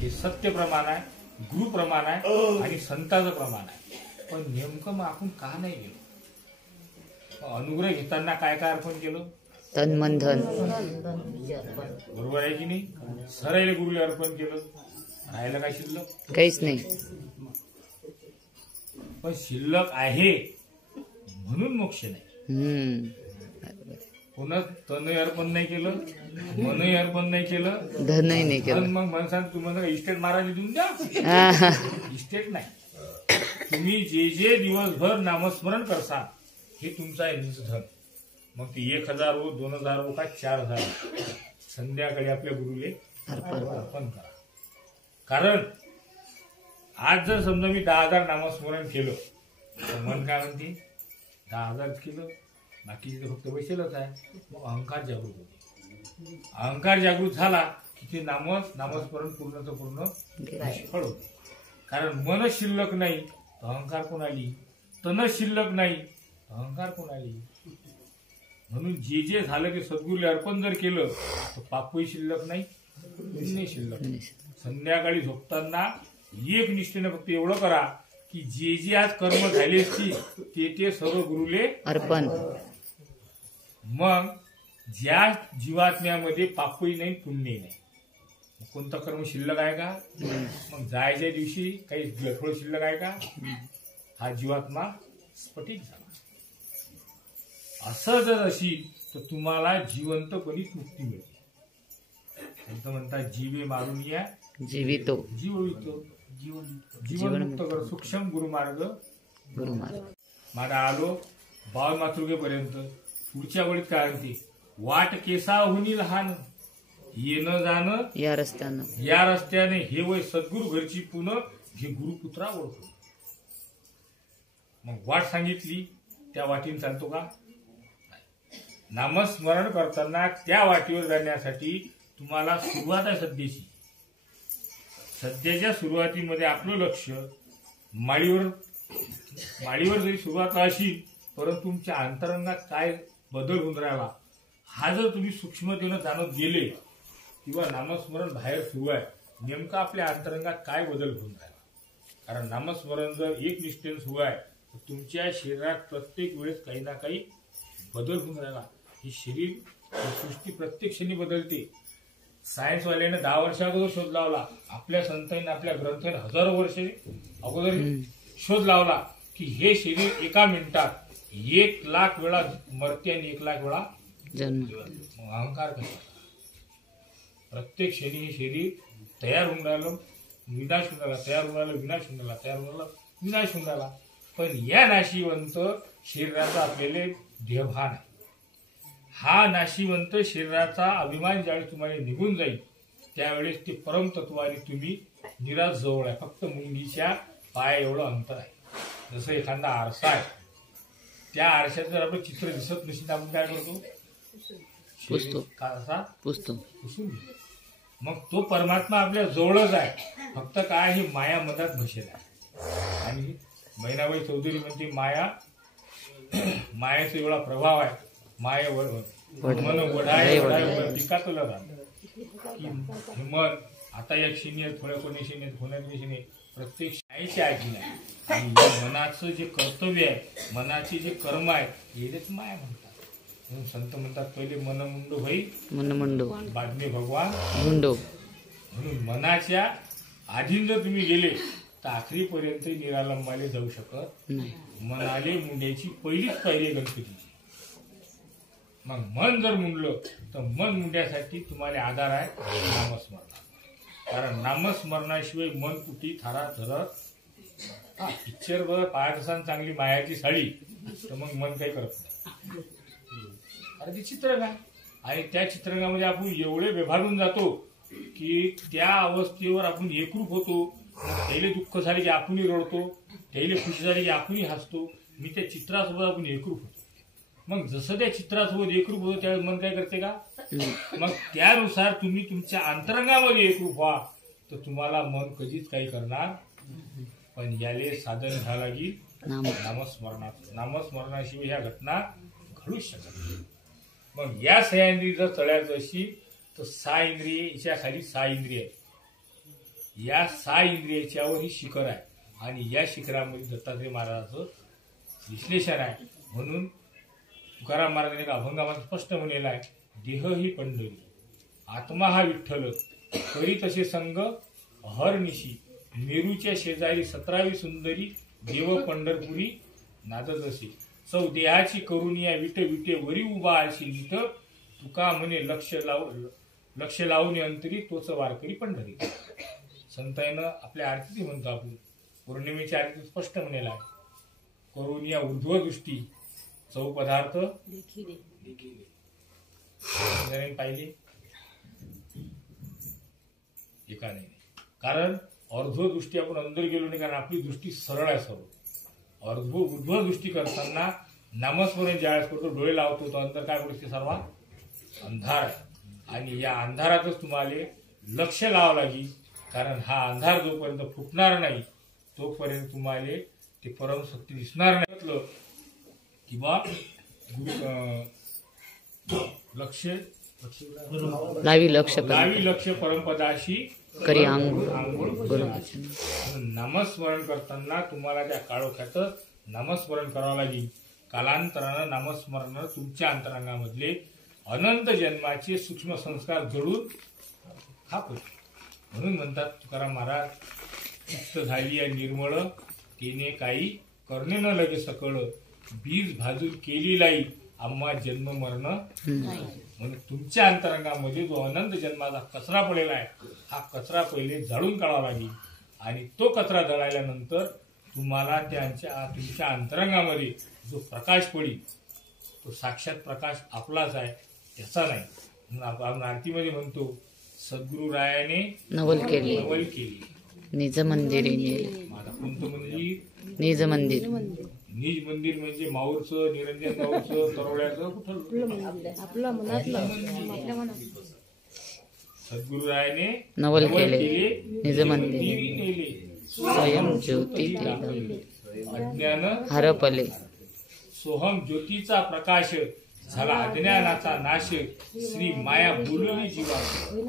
हे सत्य प्रमाण आहे, गुरु प्रमाण आहे आणि संताचं प्रमाण आहे. पण नेमकं मग आपण का नाही गेलो? अनुग्रह घेताना काय काय अर्पण केलं? तन मन धन. बरोबर आहे की नाही? सरायला गुरुला अर्पण केलं, राहायला काय शिल्लक? काहीच नाही. पण शिल्लक आहे म्हणून मोक्ष नाही. पुन्हा तनही अर्पण नाही केलं, मनही अर्पण नाही केलं, धनही नाही केलं. मग माणसाने तुम्हाला इस्टेट महाराज देऊन द्या. इस्टेट नाही. तुम्ही जे जे दिवसभर नामस्मरण करसा हे तुमचं आहे धन. मग ते 1000 हो, 2000 हो का 4000 संध्याकाळी आपल्या गुरुले अर्पण करा. कारण आज जर समजा मी 10,000 नामस्मरण केलं तर मन काय म्हणते? 10,000 केलं, बाकीचे तर फक्त बसेलच आहे. मग अहंकार जागृत होते. अहंकार जागृत झाला की ते नामस्मरण पूर्णचं पूर्ण निष्फळ होते. कारण मन शिल्लक नाही तर अहंकार कोण आली? तन शिल्लक नाही अहंकार कोण आली? म्हणून जे जे झालं ते सद्गुरूला अर्पण जर केलं तर पापही शिल्लक नाही, पुण्य शिल्लक नाही. संध्याकाळी झोपताना एक निष्ठेने फक्त एवढं करा की जे जे आज कर्म झाले असतील ते सर्व गुरुले अर्पण. मग ज्या जीवात्म्यामध्ये पापही नाही पुण्यही नाही, कोणतं कर्म शिल्लक आहे का? मग जायच्या दिवशी काही थोडं शिल्लक आहे का? हा जीवात्मा स्फटिक झाला. असं जर असेल तर तुम्हाला जिवंतपणीच मुक्ती मिळते. म्हणतात जीवे मारून या जीवितो जीवितो जीवनमुक्त कर सूक्ष्म गुरुमार्ग. माझा आलो बाळ मातृकेपर्यंत. पुढच्या वेळीत काय म्हणते? वाट केसाहुनी लहान येणं जाणं या रस्त्याने हे वय सद्गुरु घरची पुन्हा हे गुरुपुत्रा ओळखून. मग वाट सांगितली त्या वाटीने चालतो का? नामस्मरण करताना त्या वाटेवर जाण्यासाठी तुम्हाला सुरुवात आहे सध्याची. सध्याच्या सुरुवातीमध्ये आपलं लक्ष माळीवर जरी सुरुवात असेल, परंतु तुमच्या अंतरंगात काय बदल होऊन राहिला हा जर तुम्ही सूक्ष्मतेनं जाणत गेले, किंवा नामस्मरण बाहेर सुरू आहे, नेमका आपल्या अंतरंगात काय बदल होऊन राहिला. कारण नामस्मरण जर एक निष्ठेनं सुरू आहे तर तुमच्या शरीरात प्रत्येक वेळेस काही ना काही बदल होऊन राहिला. ही शरीर, ही सृष्टी प्रत्येक क्षणी बदलते. सायन्सवाल्याने 10 वर्ष अगोदर शोध लावला, आपल्या संतांनी आपल्या ग्रंथाने हजारो वर्षे अगोदर शोध लावला की हे शरीर एका मिनिटात 1,00,000 वेळा मरते आणि 1,00,000 वेळा जन्म. अहंकार कसा. प्रत्येक क्षणी हे शरीर तयार होऊन राहिलं, विनाश होऊन राहिला, तयार होऊन राहिलं, विनाश होऊन राहिला, तयार होऊन राहिलं, विनाश होऊन राहिला. पण या नाशिवंत शरीराचा आपल्याला देहभान आहे. हा नाशिवंत शरीराचा अभिमान ज्यावेळेस तुम्हाला निघून जाईल त्यावेळेस ते परमतत्वाने तुम्ही निराश जवळ आहे. फक्त मुंगीच्या पाय एवढं अंतर आहे. जसं एखादा आरसा आहे, त्या आरशात जर आपलं चित्र दिसत नसेल आपण काय करतो, पुसतो. आरसा पुसतो. पुसून घेतो. मग तो परमात्मा आपल्या जवळच आहे, फक्त काय ही माया मनात बसेल आहे. आणि मैनाबाई चौधरी म्हणते मायाचा एवढा प्रभाव आहे, मायावर मन वढाय टिकातलं राहतं की हे मन आता या क्षणी आहे, थोड्या कोणी क्षणी आहे, थोड्या क्षणी प्रत्येक शाळेची आजी आहे. आणि मनाचं जे कर्तव्य आहे, मनाचे जे कर्म आहे, हेच माया म्हणतात. म्हणून संत म्हणतात पहिले मनमुंडो भाई मनमुंडो बादमे भगवान मुंडो. म्हणून मनाच्या आधीन जर तुम्ही गेले तर आखरीपर्यंत निरालंबाले जाऊ शकत नाही. मनाले मुंड्याची पहिलीच पायरी गणपतीची. मग मन जर मुंडलं तर मन मुंड्यासाठी तुम्हाला आधार आहे नामस्मरण. कारण नामस्मरणाशिवाय मन कुठी थारा धरत. पिक्चर पाहत असाल चांगली मायाची साडी तर मग मन काही करत नाही. अरे ते चित्रंग आहे, आणि त्या चित्रंगामध्ये आपण एवढे विभागून जातो की त्या अवस्थेवर आपण एकरूप होतो. त्याला दुःख झाले की आपणही रडतो, त्याला खुशी झाली की आपणही हसतो. मी त्या चित्रासोबत आपण एकरूप होतो. मग जसं त्या चित्रासोबत एकरूप होतो त्यावेळेस मन काय करते का, मग त्यानुसार तुम्ही तुमच्या अंतरंगामध्ये एकरूप व्हा तर तुम्हाला मन कधीच काही करणार. पण याले साधन घ्यावं लागेल नामस्मरणात. नामस्मरणाशिवाय ह्या घटना घडूच शकत नाही. मग या 6 इंद्रिय जर तळ्यात अशी तर 6 इंद्रिय याच्या खाली 6 इंद्रिय आहे. या 6 इंद्रियाच्यावर ही शिखर आहे, आणि या शिखरामध्ये दत्तात्रय महाराजाचं विश्लेषण आहे. म्हणून तुकाराम महाराजांनी अभंगामध्ये स्पष्ट म्हणलेला आहे, देह ही पंढरी, आत्मा हा विठ्ठल, करी तसे संग अहर्निशी, मेरूच्या शेजारी 17वी सुंदरी, देव पंढरपुरी नादत असे, सौ देहाची करून या विटे विटे वरी उभा अशी लिट, तुका म्हणे लक्ष लावून अंतरी तोच वारकरी पंढरी. संतांनं आपल्या आरतीत म्हणतो, आपण पौर्णिमेच्या आरतीत स्पष्ट म्हणलेला आहे, करून या ऊर्ध्व दृष्टी चौपदार्थ पाहिले एका नाही. कारण अर्ध्व दृष्टी आपण अंदर गेलो नाही, कारण आपली दृष्टी सरळ आहे. सर्व ऊर्ध्व दृष्टी करताना नामस्मरण ज्यावेळेस करतो, डोळे लावतो, तो अंदर काय पडते, सर्व अंधार आहे. आणि या अंधारातच तुम्हाला लक्ष लावावं लागेल. कारण हा अंधार जोपर्यंत फुटणार नाही तोपर्यंत तुम्हाला ते परमशक्ती दिसणार नाही. किंवा लक्ष लावी लक्ष परमपदाशी करी आंघोळ. नामस्मरण करताना तुम्हाला त्या काळोख्यातच नामस्मरण करावं लागेल. कालांतरानं नामस्मरणानं तुमच्या अंतरंगामधले अनंत जन्माचे सूक्ष्म संस्कार जळून खापत. म्हणून म्हणतात तुकाराम महाराज, मुक्त झाली आहे निर्मळ, तिने काही करणे न लगे सकळ, बीज भाजून केली लाई, आम्हा जन्म मरण. म्हणून तुमच्या अंतरंगामध्ये जो अनंत जन्माचा कचरा पडलेला आहे, हा कचरा पहिले जाळून काढावा लागेल. आणि तो कचरा जळाल्यानंतर तुम्हाला तुमच्या अंतरंगामध्ये जो प्रकाश पडेल तो साक्षात प्रकाश आपलाच आहे, त्याचा नाही. म्हणून आपण आरतीमध्ये म्हणतो, सद्गुरु रायाने नवल केली निज मंदिरी नेले. माझा कोणतं मंदिर, निज मंदिर निज मंदिर म्हणजे माऊरचं, निरंजन माऊरचं, तरोड्याचं कुठं आपलं मनातलं आपल्या मनात सद्गुरुरायाने नवल केले केले, निज मंदिर देवी नेले, स्वयं ज्योती तेजले. अज्ञान हरपले सोहम ज्योतीचा प्रकाश झाला अज्ञानाचा नाश, श्री माया बोलली जीवा,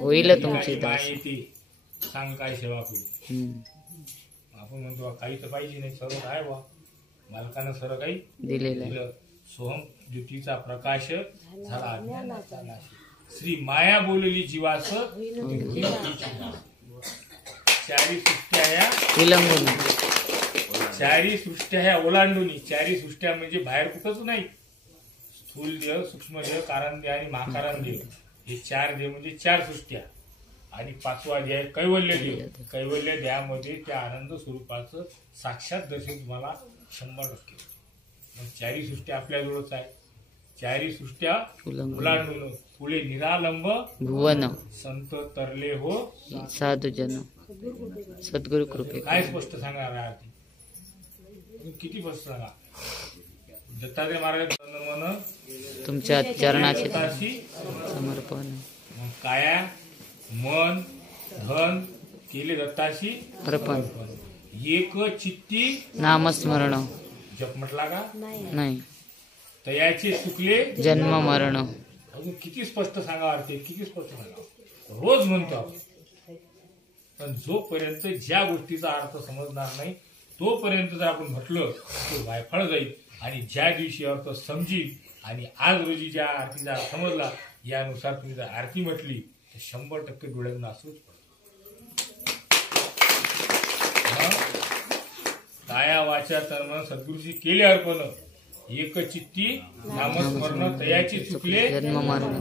होईल तुमची दास. माया येते सांग काय सेवा होईल. आपण म्हणतो काही तर पाहिजे नाही, सर्व काय बा मालकानं सर्व काही दिलेलं आहे. दिलं. सोहम ज्योतीचा प्रकाश झाला अज्ञानाचा नाश, श्री माया बोलली जीवास, चारी सृष्ट्या ह्या विलंबून चारी सृष्ट्या ह्या ओलांडून, चारी सृष्ट्या म्हणजे बाहेर कुठंच नाही, स्थूल देह, सूक्ष्म देह, कारण देह आणि महाकारण देह, हे चार देह म्हणजे चार सृष्ट्या. आणि पाचवा देह कैवल्य देह. कैवल्य देहामध्ये त्या आनंद स्वरूपाचं साक्षात दर्शन तुम्हाला 100%. मग चारी सृष्ट्या आपल्याजवळच आहे. चारी सृष्ट्या ओलांडून पुढे निरालंब भुवन संत तरले हो. साधू जन सद्गुरु कृपे. काय स्पष्ट सांगणार आहे आरती, किती स्पष्ट सांगा. दत्तात्रय महाराज मन तुमच्या चरणाचे दत्ताशी समर्पण. मग काया मन धन केले दत्ताशी अर्पण. एक चित्ती नामस्मरण जप म्हटला का नाही तयाचे चुकले जन्म मरण. अजून किती स्पष्ट सांगा आरती, किती स्पष्ट सांगा. रोज म्हणतो आपण, पण जोपर्यंत ज्या गोष्टीचा अर्थ समजणार नाही तोपर्यंत जर आपण म्हटलं तो वायफळ जाईल. आणि ज्या दिवशी अर्थ समजील आणि आज रोजी ज्या आरतीचा अर्थ समजला यानुसार तुम्ही जर आरती म्हटली तर 100% डोळ्यांना असूच काया वाचा तन सद्गुरूची केले अर्पण, एक चित्ती नामस्मरण तयाची चुकले जन्म मरण.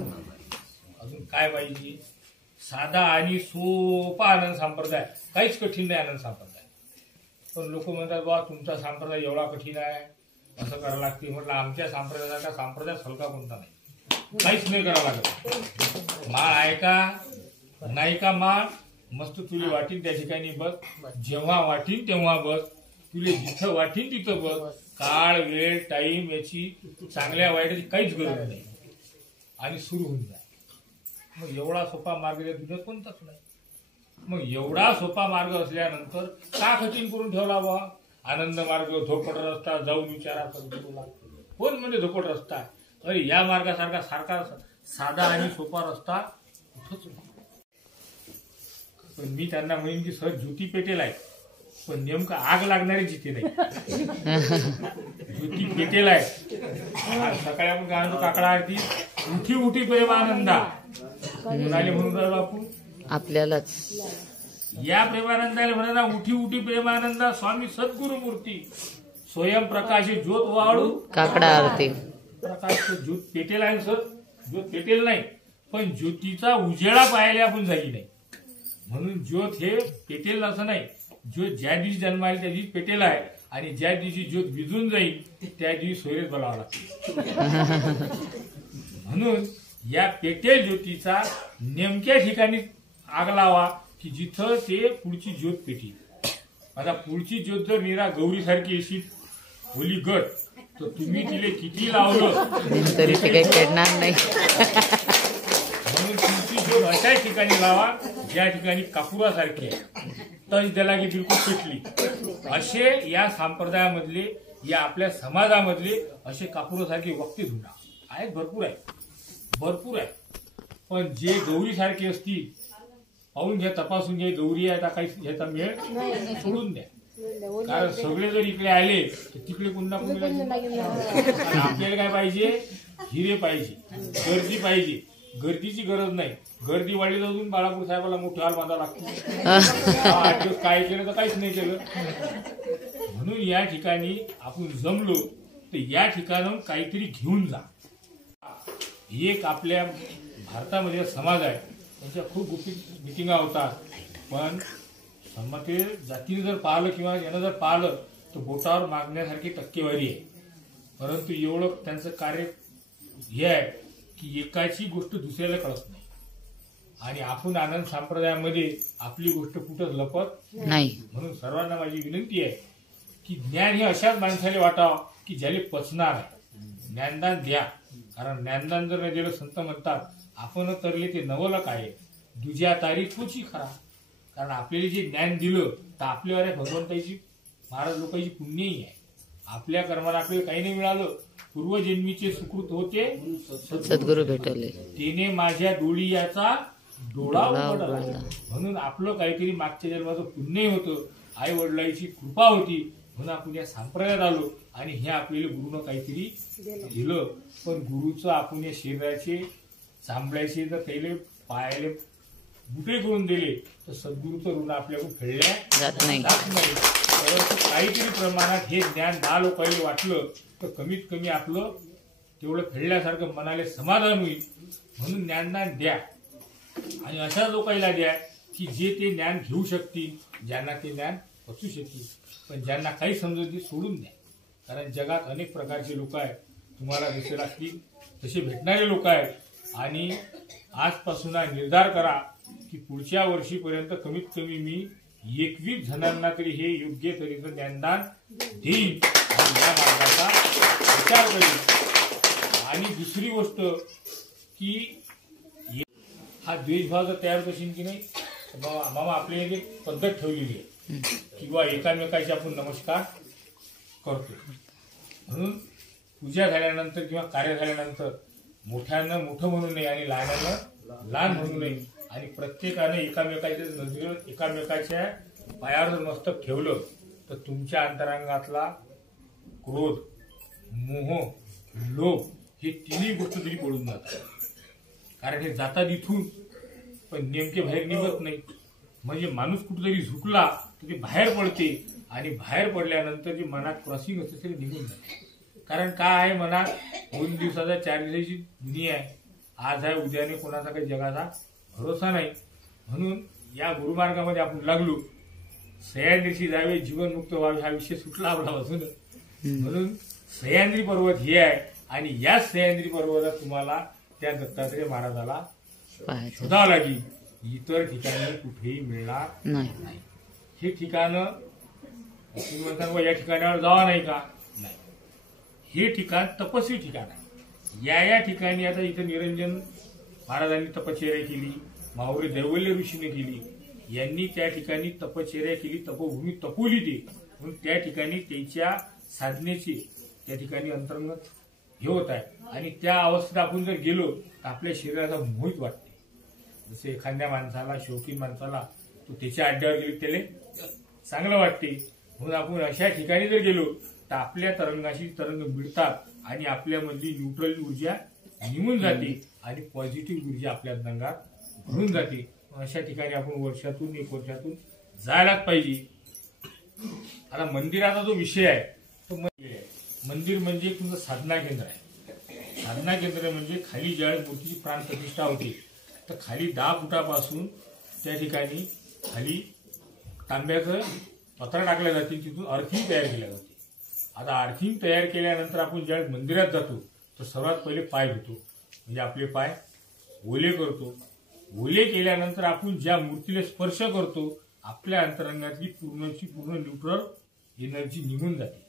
अजून काय पाहिजे. साधा आणि सोपा आनंद संप्रदाय, काहीच कठीण नाही आनंद संप्रदाय. पण लोक म्हणतात बा तुमचा संप्रदाय एवढा कठीण आहे, असं करावं लागते. म्हटलं आमच्या संप्रदायाचा संप्रदाय हलका कोणता नाही, काहीच नाही करावं लागत. माळ आहे का नाही का माळ, मस्त तुला वाटीन त्या ठिकाणी बस, जेव्हा वाटीन तेव्हा बस, तुला जिथं वाटीन तिथं बस. काळ वेळ टाईम याची चांगल्या वाईटाची काहीच गरज नाही आणि सुरू होऊन जाय. मग एवढा सोपा मार्ग त्या दुनियेत कोणताच नाही. मग एवढा सोपा मार्ग असल्यानंतर का कठीण करून ठेवला बा. आनंद मार्ग धोपट रस्ता जाऊन विचारा तुला कोण म्हणजे धोपट रस्ता. अरे या मार्गासारखा सारखा साधा आणि सोपा रस्ता कुठंच नाही. पण मी त्यांना म्हणेन की सर ज्योती पेटेल आहे, पण नेमकं आग लागणारी जिथे नाही. ज्योती पेटेल आहे. सकाळी आपण काय म्हणतो काकडा आरती, उठी उठी प्रेमानंदा म्हणाले म्हणून राहिलो आपण आपल्यालाच. या प्रेमानंदाला म्हणा उठी उठी प्रेमानंदा स्वामी सद्गुरु मूर्ती स्वयं प्रकाश ज्योत वाळू काकडा आरती. प्रकाश ज्योत पेटेल आहे सर, ज्योत पेटेल नाही पण ज्योतीचा उजेडा पाहायला आपण जाई नाही. म्हणून ज्योत हे पेटेल असं नाही. ज्योत ज्या दिवशी जन्माला त्या दिवशी पेटेल आहे आणि ज्या दिवशी ज्योत विजून जाईल त्या दिवशी सोयरेच बोलावं लागते. म्हणून या पेटेल ज्योतीचा नेमक्या ठिकाणी आग लावा की जिथं ते पुढची ज्योत पेटी. आता पुढची ज्योत जर निरा गौरीसारखी अशी होली गट तर तुम्ही तिले किती लावलं तरी ते काही पेडणार नाही. म्हणून तुमची ज्योत अशा ठिकाणी लावा ज्या ठिकाणी कापुरासारखी टच दिला की बिलकुल पेटली. असे या संप्रदायामधले या आपल्या समाजामधले असे कापुरासारखे वक्ते धुंडा आहेत, भरपूर आहे. पण जे गौरीसारखे असतील पाहून घ्या, तपासून घ्या. गौरी आहे काही ह्याचा मेळ सोडून द्या. कारण सगळे जर इकडे आले तर तिकडे पुन्हा आपल्याला काय पाहिजे, हिरे पाहिजे, गर्दी पाहिजे. गर्दीची गरज नाही. गर्दी वाढली जाऊन बाळापूर साहेबाला मोठे हाल बांधावा लागतो. 8 दिवस काय केलं तर काहीच नाही केलं. म्हणून या ठिकाणी आपण जमलो तर या ठिकाणाहून काहीतरी घेऊन जा. एक आपल्या भारतामध्ये समाज आहे त्यांच्या खूप गुपित मिटिंगा होतात. पण संमती जातीने जर पाहिलं किंवा यानं जर पाहिलं तर बोटावर मागण्यासारखी टक्केवारी आहे. परंतु एवढं त्यांचं कार्य हे आहे की एकाची गोष्ट दुसऱ्याला कळत नाही. आणि आपण आनंद संप्रदायामध्ये आपली गोष्ट कुठंच लपत नाही. म्हणून सर्वांना माझी विनंती आहे की ज्ञान हे अशाच माणसाला वाटावं की ज्याला पचणार आहे ज्ञानदान द्या. कारण ज्ञानदान जर नाही दिलं, संत म्हणतात आपण तरले ते नवलक आहे, दुज्या तारी तोची खरा. कारण आपल्याला जे ज्ञान दिलं तर आपल्यावर भगवंताची महाराज लोकांची पुण्यही आहे. आपल्या कर्माला आपल्याला काही नाही मिळालं, पूर्वजन्मीचे सुकृत होते सद्गुरू भेटले, तिने माझ्या डोळी याचा डोळा डोळा उघडला. उघडला. म्हणून आपलं काहीतरी मागच्या जन्माचं पुण्य होतं, आई वडिलांची कृपा होती, म्हणून आपण या संप्रदायात आलो आणि हे आपल्याला गुरुनं काहीतरी दिलं. पण गुरुचं आपण या शरीराचे चांबड्याचे जर त्याला पायाले बुटे करून दिले तर सद्गुरूचं ऋण आपल्याकडून फेडल्या जात नाही. परंतु काहीतरी प्रमाणात हे ज्ञान 10 लोकांनी वाटलं तर कमीत कमी आपलं तेवढं फेडल्यासारखं मनाला समाधान होईल. म्हणून ज्ञानदान द्या आणि अशा लोकांना द्या की जे ते ज्ञान घेऊ शकतील, ज्यांना ते ज्ञान पचू शकतील. पण ज्यांना काही समजत नाही सोडून द्या. कारण जगात अनेक प्रकारचे लोक आहेत, तुम्हाला दिसेल असतील तसे भेटणारे लोक आहेत. आणि आजपासून निर्धार करा की पुढच्या वर्षीपर्यंत कमीत कमी मी 21 जणांना तरी हे योग्य तऱ्हेचं ज्ञानदान देईन आणि या मार्गाचा विचार करीन. आणि दुसरी गोष्ट की हा द्वेषभाव जर तयार करशील की नाही, मामा आपली एक पद्धत ठेवलेली आहे किंवा एकामेकाचे आपण नमस्कार करतो. म्हणून पूजा झाल्यानंतर किंवा कार्य झाल्यानंतर मोठ्यानं मोठं म्हणू नये आणि लहानानं लहान म्हणू नये. आणि प्रत्येकाने एकामेकाच्या नजरेवर एकामेकाच्या पायावर जर मस्तक ठेवलं तर तुमच्या अंतरांगातला क्रोध, मोह, लोभ हे तिन्ही गोष्टी तरी पडून जातात. कारण हे जातात इथून पण नेमके बाहेर निघत नाही. म्हणजे माणूस कुठेतरी झुकला तर ते बाहेर पडते आणि बाहेर पडल्यानंतर जे मनात क्रॉसिंग असते ते निघून जाते. कारण काय आहे, मनात 2 दिवसाचा 4 दिवसाची दुनिया आहे. आज आहे उद्याने कोणाचा काही जगाचा भरोसा नाही. म्हणून या गुरुमार्गामध्ये आपण लागलो, सह्याद्रीशी जावे जीवनमुक्त व्हावे हा विषय सुटला आपल्यापासून. म्हणून सह्याद्री पर्वत हे आहे आणि या सह्याद्री पर्वतात तुम्हाला त्या दत्तात्रेय महाराजाला शोधावं लागेल. इतर ठिकाणी कुठेही मिळणार नाही. हे ठिकाणं तुम्ही म्हणता या ठिकाणावर जावा नाही का, नाही. हे ठिकाण तपस्वी ठिकाण आहे. या ठिकाणी आता इथं निरंजन महाराजांनी तपश्चर्या केली, माहुरी दैवल्य ऋषीने केली, यांनी त्या ठिकाणी तपश्चर्या केली, तपोभूमी तपवली ते. म्हणून त्या ठिकाणी त्यांच्या साधनेचे त्या ठिकाणी अंतर्गत हे होत आहे. आणि त्या अवस्थेत आपण जर गेलो तर आपल्या शरीराचा मोहित वाटते. जसे एखाद्या माणसाला, शौकीन माणसाला, तो त्याच्या अड्ड्यावर गेले त्याला चांगलं वाटते. म्हणून आपण अशा ठिकाणी जर गेलो तर आपल्या तरंगाशी तरंग मिळतात आणि आपल्यामधली न्यूट्रल ऊर्जा निघून जाते आणि पॉझिटिव्ह ऊर्जा आपल्या अंगात भरून जाते. अशा ठिकाणी आपण वर्षातून 1 वर्षातून जायलाच पाहिजे. आता मंदिराचा जो विषय आहे तो मंदिर म्हणजे तुमचं साधना केंद्र आहे. साधना केंद्र म्हणजे खाली ज्यावेळेस मूर्तीची प्राणप्रतिष्ठा होती तर खाली 10 फुटापासून त्या ठिकाणी खाली तांब्याचं पत्रा टाकल्या जाते, तिथून अर्थिंग तयार केल्या जाते. आता अर्थिंग तयार केल्यानंतर आपण ज्यावेळेस मंदिरात जातो तर सर्वात पहिले पाय धुतो. म्हणजे आपले पाय ओले करतो. ओले केल्यानंतर आपण ज्या मूर्तीला स्पर्श करतो आपल्या अंतरंगातली पूर्णची पूर्ण न्यूट्रल एनर्जी निघून जाते.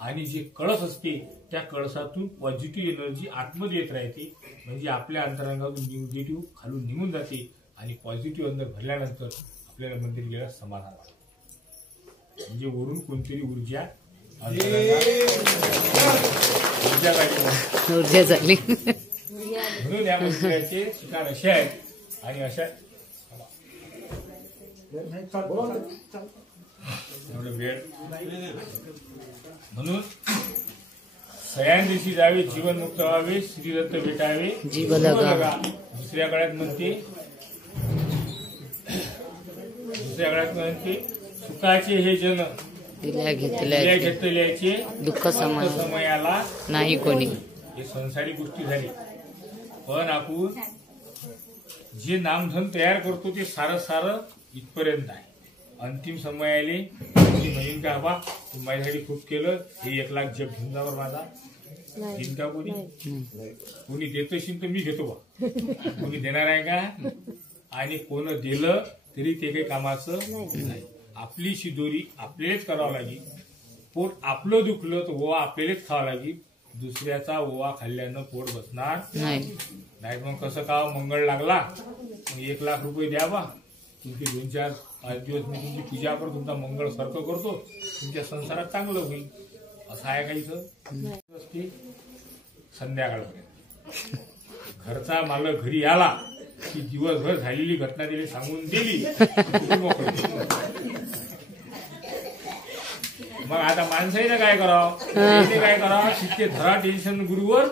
आणि जे कळस असते त्या कळसातून पॉझिटिव्ह एनर्जी आतमध्ये येत राहते. म्हणजे आपल्या अंतरंगातून निगेटिव्ह खालून निघून जाते आणि पॉझिटिव्ह अंदर भरल्यानंतर आपल्याला मंदिर गेल्यास समाधान वाटते. म्हणजे वरून कोणतरी ऊर्जा झाली. म्हणून या मंदिराचे ठिकाण असे आहेत आणि अशा एवढं वेळ म्हणून सह्याद्रीशी जावे जीवनमुक्त व्हावे श्रीदत्त भेटावे जीव लगा. दुसऱ्या काळात म्हणते सुखाचे हे जन दिल्या दिल्या घेतल्या घेतल्याचे दुःख समयाला नाही कोणी. हे संसारी गोष्टी झाली. पण आपण जे नामधन तयार करतो ते सारं इथपर्यंत आहे. अंतिम समयाले म्हणेन का हवा तू माझ्यासाठी खूप केलं, हे 1 लाख जप घेऊन जावर माझा घेईन का कोणी देत असेल तर मी घेतो बा. कोणी देणार आहे का? आणि कोण दिलं तरी ते काही कामाचं नाही. आपली शिदोरी आपल्यालाच करावं लागेल. पोट आपलं दुखलं तर ओवा आपल्यालाच खावा लागेल. दुसऱ्याचा ओवा खाल्ल्यानं पोट बसणार नाही. नाही. मग कसं का मंगळ लागला मग 1 लाख रुपये द्या बा, तुमचे 2-4-5 दिवस मी तुमची पूजा करतो, तुमचा मंगळ सारखं करतो, तुमच्या संसारात चांगलं होईल. असं आहे का इथं? संध्याकाळपर्यंत घरचा मालक घरी आला की दिवसभर झालेली घटना त्याला सांगून दिली मग आता माणसाने काय करावं, काय करावं, शिक्के धरा टेन्शन गुरुवर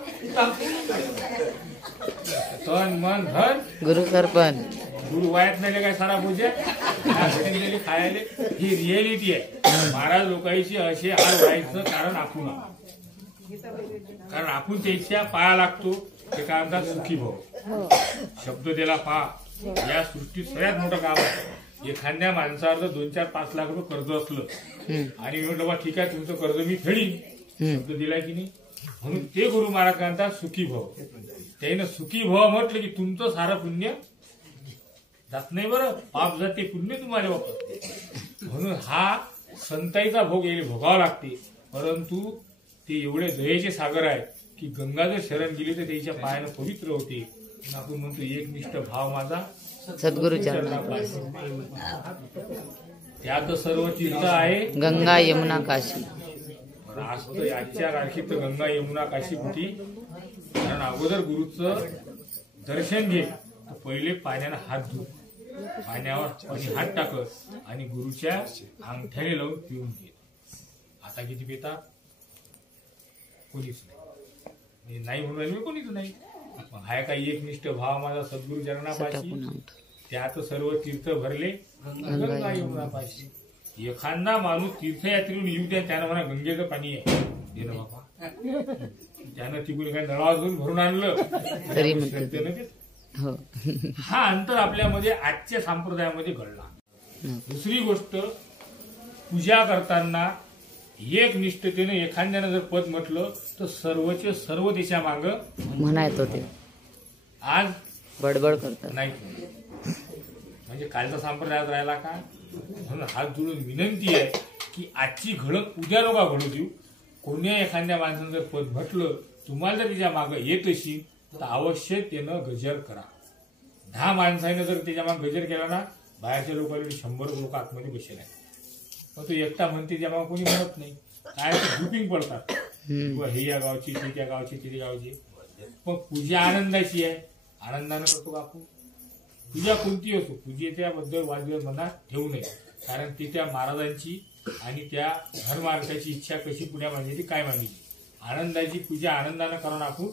तन मन धन गुरु करपण. गुरु वायात नाही काय सारा पूजा खायला. ही रियालिटी आहे. महाराज लोकांची असे हाल व्हायचं कारण आपण त्याच्या पाया लागतो. ते काय म्हणतात सुखी भाऊ शब्द त्याला पहा. या सृष्टीत सगळ्यात मोठं काम आहे. एखाद्या माणसावर जर 2-4-5 लाख रुपये कर्ज असलं आणि मी म्हटलं बा ठीक आहे तुमचं कर्ज मी फेडीन, शब्द दिलाय की नाही, म्हणून ते गुरु महाराज म्हणतात सुखी भाऊ. त्यानं सुखी भाव म्हटलं की तुमचं सारं पुण्य जात नाही, बरं पाप जाते पुण्य तुम्हाला वापरते. म्हणून हा संताईचा भोग येईल भोगावा लागते. परंतु ते एवढे दयेचे सागर आहे की गंगा जर शरण गेली तर त्याच्या पायानं पवित्र होते. आपण म्हणतो एकनिष्ठ भाव माझा सद्गुरु चरणात. त्यात सर्व तीर्थ आहे गंगा यमुना काशी. आजच्या राखीत गंगा यमुना काशी कुठे? कारण अगोदर गुरुचं दर्शन घे तर पहिले पाण्यानं हात धु, पाण्यावर आणि हात टाकत आणि गुरुच्या अंगठ्याने लावून पिऊन घे. आता किती पितात? कोणीच नाही म्हणून राहिले, कोणीच नाही. मग हाय काही एकनिष्ठ भाव माझा सद्गुरु चरणापाशी, त्यात सर्व तीर्थ भरले गंगा यमुनापाशी. एखादा माणूस तीर्थयात्रेहून येऊ द्या, त्यानं म्हणा गंगेचं पाणी आहे दे ना बाबा, त्यानं तिकडून काय नळावरून भरून आणलं तरी हो. हा अंतर आपल्यामध्ये आजच्या संप्रदायामध्ये घडला. दुसरी गोष्ट, पूजा करताना एक निष्ठतेनं एखाद्यानं जर पद म्हटलं तर सर्वचे सर्व त्याच्या माग म्हणायत होते. आज बडबड करतात नाही, म्हणजे कालचा संप्रदायात राहिला का? म्हणून हात जोडून विनंती आहे की आजची घडत उद्या नका घडू देऊ. कोण्या एखाद्या माणसानं जर पद म्हटलं, तुम्हाला जर त्याच्या मागं येत असेल तर अवश्य त्यानं गजर करा. 10 माणसानं जर त्याच्या मागे गजर केला ना, बाहेरच्या लोकांना 100 लोक आतमध्ये बसेल आहे. मग तो एकटा म्हणते त्या मागे कोणी म्हणत नाही. काय ग्रुपिंग पडतात, हे या गावची, ती त्या गावची, ती त्या गावची. पण पूजा आनंदाची आहे, आनंदानं करतो का आपण? पूजा कोणती असो, पूजेच्याबद्दल वादविवाद मनात ठेवू नये. कारण ती त्या महाराजांची आणि त्या धर्मार्थाची इच्छा कशी पुण्या मांडली काय मांडली. आनंदाची पूजा आनंदानं करून आपण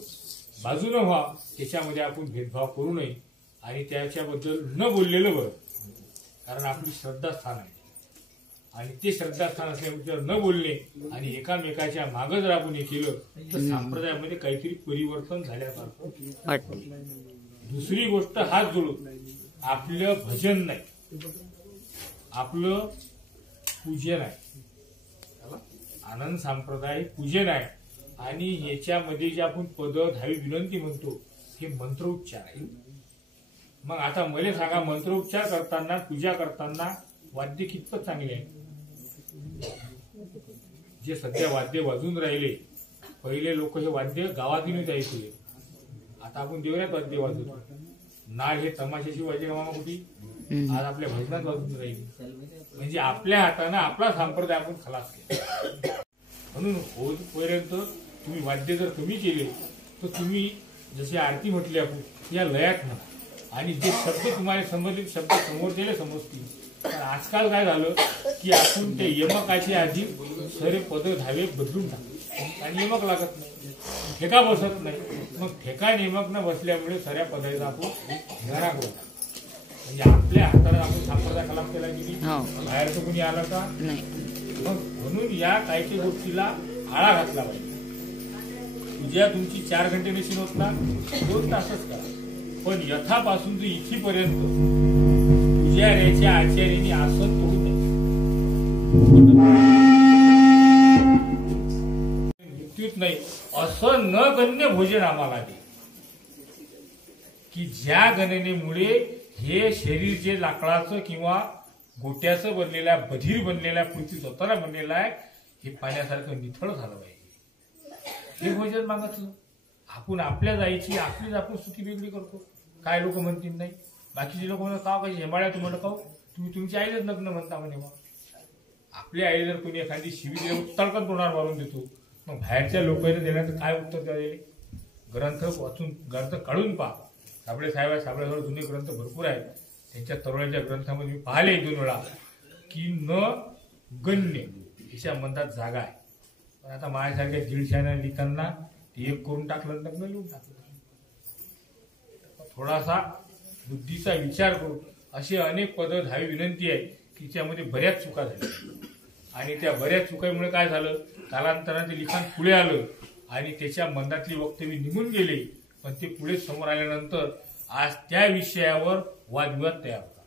बाजूनं व्हा, त्याच्यामध्ये आपण भेदभाव करू नये आणि त्याच्याबद्दल न बोललेलं बरं. कारण आपली श्रद्धास्थान आहे आणि ते श्रद्धास्थान असल्यामुळे न बोलणे आणि एकामेकाच्या मागं जर आपण हे केलं तर संप्रदायामध्ये काहीतरी परिवर्तन झाल्यासारखं वाटतं. दुसरी गोष्ट, हात जोडून आपलं भजन नाही, आपलं पूजन आहे. आनंद संप्रदाय पूजन आहे आणि याच्यामध्ये जे आपण पद धावी विनंती म्हणतो हे मंत्रोच्चार आहे. मग आता मला सांगा, मंत्रोच्चार करताना पूजा करताना वाद्य कितपत चांगले आहे? जे सध्या वाद्य वाजून राहिले, पहिले लोक हे वाद्य गावातूनच ऐकले, आता आपण देवऱ्यात वाद्य वाजवतो. नाळ हे तमाशाची वाजले का मामा कुठे? आज आपल्या भजनात वाजून राहील. म्हणजे आपल्या हातानं आपला संप्रदाय आपण खलास केला. म्हणून होईपर्यंत तुम्ही वाद्य जर कमी केले तर तुम्ही जशी आरती म्हटली आपण या लयात म्हणा आणि जे शब्द तुम्हाला समजले शब्द समोरच्याला समजतील. पण आजकाल काय झालं की आपण ते यमकाच्या आधी सरे पद धावे बदलून टाकतो आणि यमक लागत नाही, ठेका बसत नाही. मग ठेका नेमक न बसल्यामुळे सऱ्या पदाचा आपण घरा करतो. म्हणजे आपल्या हाताला आपण संप्रदाय खलास केला गेली, बाहेरचं कोणी आलं का नाही. मग म्हणून या काही गोष्टीला आळा घातला पाहिजे. पूजा तुमची 4 घंटे नशीन होत ना, 2 तासच करा. पण यथापासून तर इथीपर्यंत पुजाऱ्याच्या आचार्याने आसन तोडू नये. मृत्यूत नाही असं न गण्य भोजन आम्हाला दे की ज्या गणनेमुळे हे शरीर जे लाकडाचं किंवा गोट्याचं बनलेल्या बधीर बनलेल्या पृथ्वी स्वतःला बनलेला आहे, हे पाण्यासारखं निथळ झालं पाहिजे. हे भोजन मागितलं. आपण आपल्या जायची आपलीच आपण स्तुती वेगळी करतो. काय लोक म्हणतील नाही, बाकीचे लोक म्हणतात का काही हेमाळ्या तुम्हाला काऊ तुम्ही तुमची आईलाच लग्न म्हणता म्हणे. मग आपल्या आईला जर कोणी एखादी शिवी दिली तडकन तोंडावर मारून देतो, मग बाहेरच्या लोकांना देण्याचं काय उत्तर द्यायला? ग्रंथ वाचून ग्रंथ काढून पहा. साबळे साबळेजवळ जुने ग्रंथ भरपूर आहेत. त्यांच्या तरुणाच्या ग्रंथामध्ये मी पाहिले 2 वेळा की न गण्य याच्या मनात जागा आहे. पण आता माझ्यासारख्या 150 लिखांना एक करून टाकलं लग्न लिहून टाकलं. थोडासा बुद्धीचा विचार करू. असे अनेक पद धावी विनंती आहे की त्यामध्ये बऱ्याच चुका झाल्या आणि त्या बऱ्याच चुकांमुळे काय झालं, कालांतराने ते लिखाण पुढे आलं आणि त्याच्या मनातली वक्तव्य निघून गेले. पण ते पुढे समोर आल्यानंतर आज त्या विषयावर वादविवाद तयार होतात,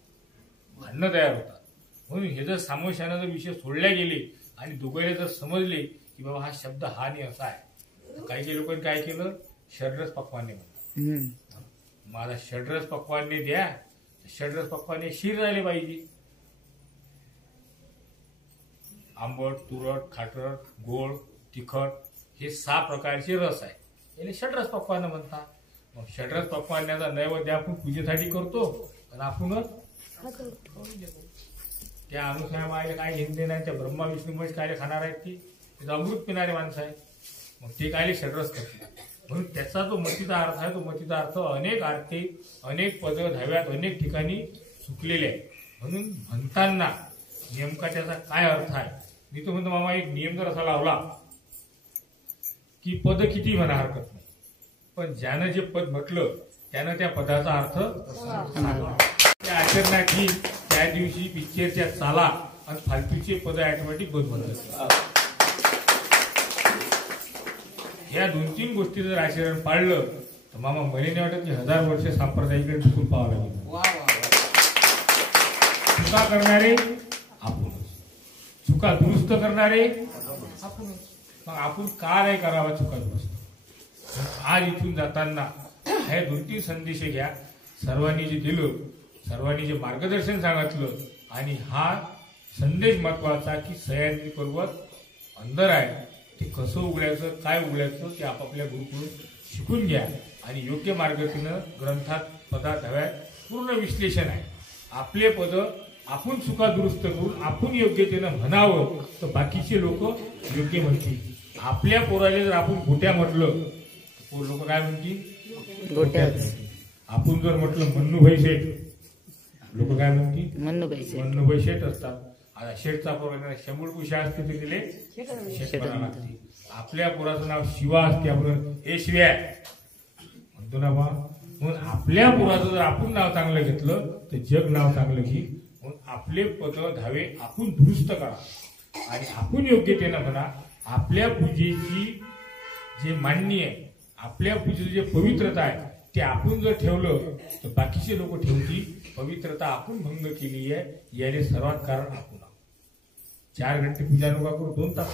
भांडणं तयार होतात. म्हणून हे जर सामोशानं जर विषय सोडले गेले आणि दोघांना जर समजले की बाबा हा शब्द हा नाही असा आहे, तर काही लोकांनी काय केलं, षड्रस पक्वान्य म्हणतात. माझा षड्रस पक्वान्य द्या. षड्रस पक्वान्य शीर राहिले पाहिजे. आंबट, तुरट, खाटरट, गोड, तिखट हे 6 प्रकारचे रस आहे. याला षड्रस पक्वान्न म्हणतात. मग षड्रस पक्वान्याचा नैवेद्य आपण पूजेसाठी करतो आणि आपणच त्या अनुसार मायला काय घेणते नाही. त्या ब्रह्मा विष्णू महेश काय खाणार आहेत की अमृत पिणारे माणसं आहेत. मग ते काय षड्रस करतात. म्हणून त्याचा जो मतीचा अर्थ आहे, तो मतीचा अर्थ अनेक अर्थी अनेक पद धाव्यात अनेक ठिकाणी चुकलेले आहे. म्हणून म्हणताना नेमका त्याचा काय अर्थ आहे. मी तो म्हणतो मामा एक नियम जर असा लावला की पद किती म्हणा हरकत नाही, पण ज्यानं जे पद म्हटलं त्यानं त्या पदाचा अर्थ त्या आचरणाची त्या दिवशी पिक्चरच्या चाला आणि फालतूचे पद ऑटोमॅटिक बंद होतात. ह्या 2-3 गोष्टी जर आचरण पाळलं तर मामा मला नाही वाटत की 1000 वर्ष सांप्रदायिकडे चुकून पाहावं लागेल. चुका करणारे आपणच, चुका दुरुस्त करणारे आपणच. मग आपण का नाही करावा चुका दुरुस्त. आज इथून जाताना हे 2-3 संदेश घ्या. सर्वांनी जे दिलं, सर्वांनी जे मार्गदर्शन सांगितलं आणि हा संदेश महत्वाचा की सह्याद्री पर्वत अंदर आहे, ते कसं उघडायचं काय उघडायचं ते आपापल्या गुरुकडून शिकून घ्या आणि योग्य मार्गतीनं ग्रंथात पदात हव्यात पूर्ण विश्लेषण आहे. आपले पद आपण चुका दुरुस्त करून आपण योग्यतेनं म्हणावं तर बाकीचे लोक योग्य म्हणतील. आपल्या पोराला जर आपण गोट्या म्हटलं तर लोक काय म्हणतील, गोट्याच. आपण जर म्हटलं मन्नूभाई शेठ, लोक काय म्हणतील, मन्नूभाई शेठ असतात. आता शेठचा पोर शंभूळ पुषा असते ते दिले शेठपणा लागते. आपल्या पोराचं नाव शिवा असते, आपण हे शिव्या म्हणतो ना बा. म्हणून आपल्या पोराचं जर आपण नाव चांगलं घेतलं तर जग नाव चांगलं घेईल. म्हणून आपले पद धावे आपण दुरुस्त करा आणि आपण योग्यतेनं म्हणा. आपल्या पूजेची जे मान्य आहे, आपल्या पूजेचं जे पवित्रता आहे ते आपण जर ठेवलं तर बाकीचे लोक ठेवतील. पवित्रता आपण भंग केली आहे याने सर्वात कारण आपण. 4 घंटे पूजा नका करू, 2 तास,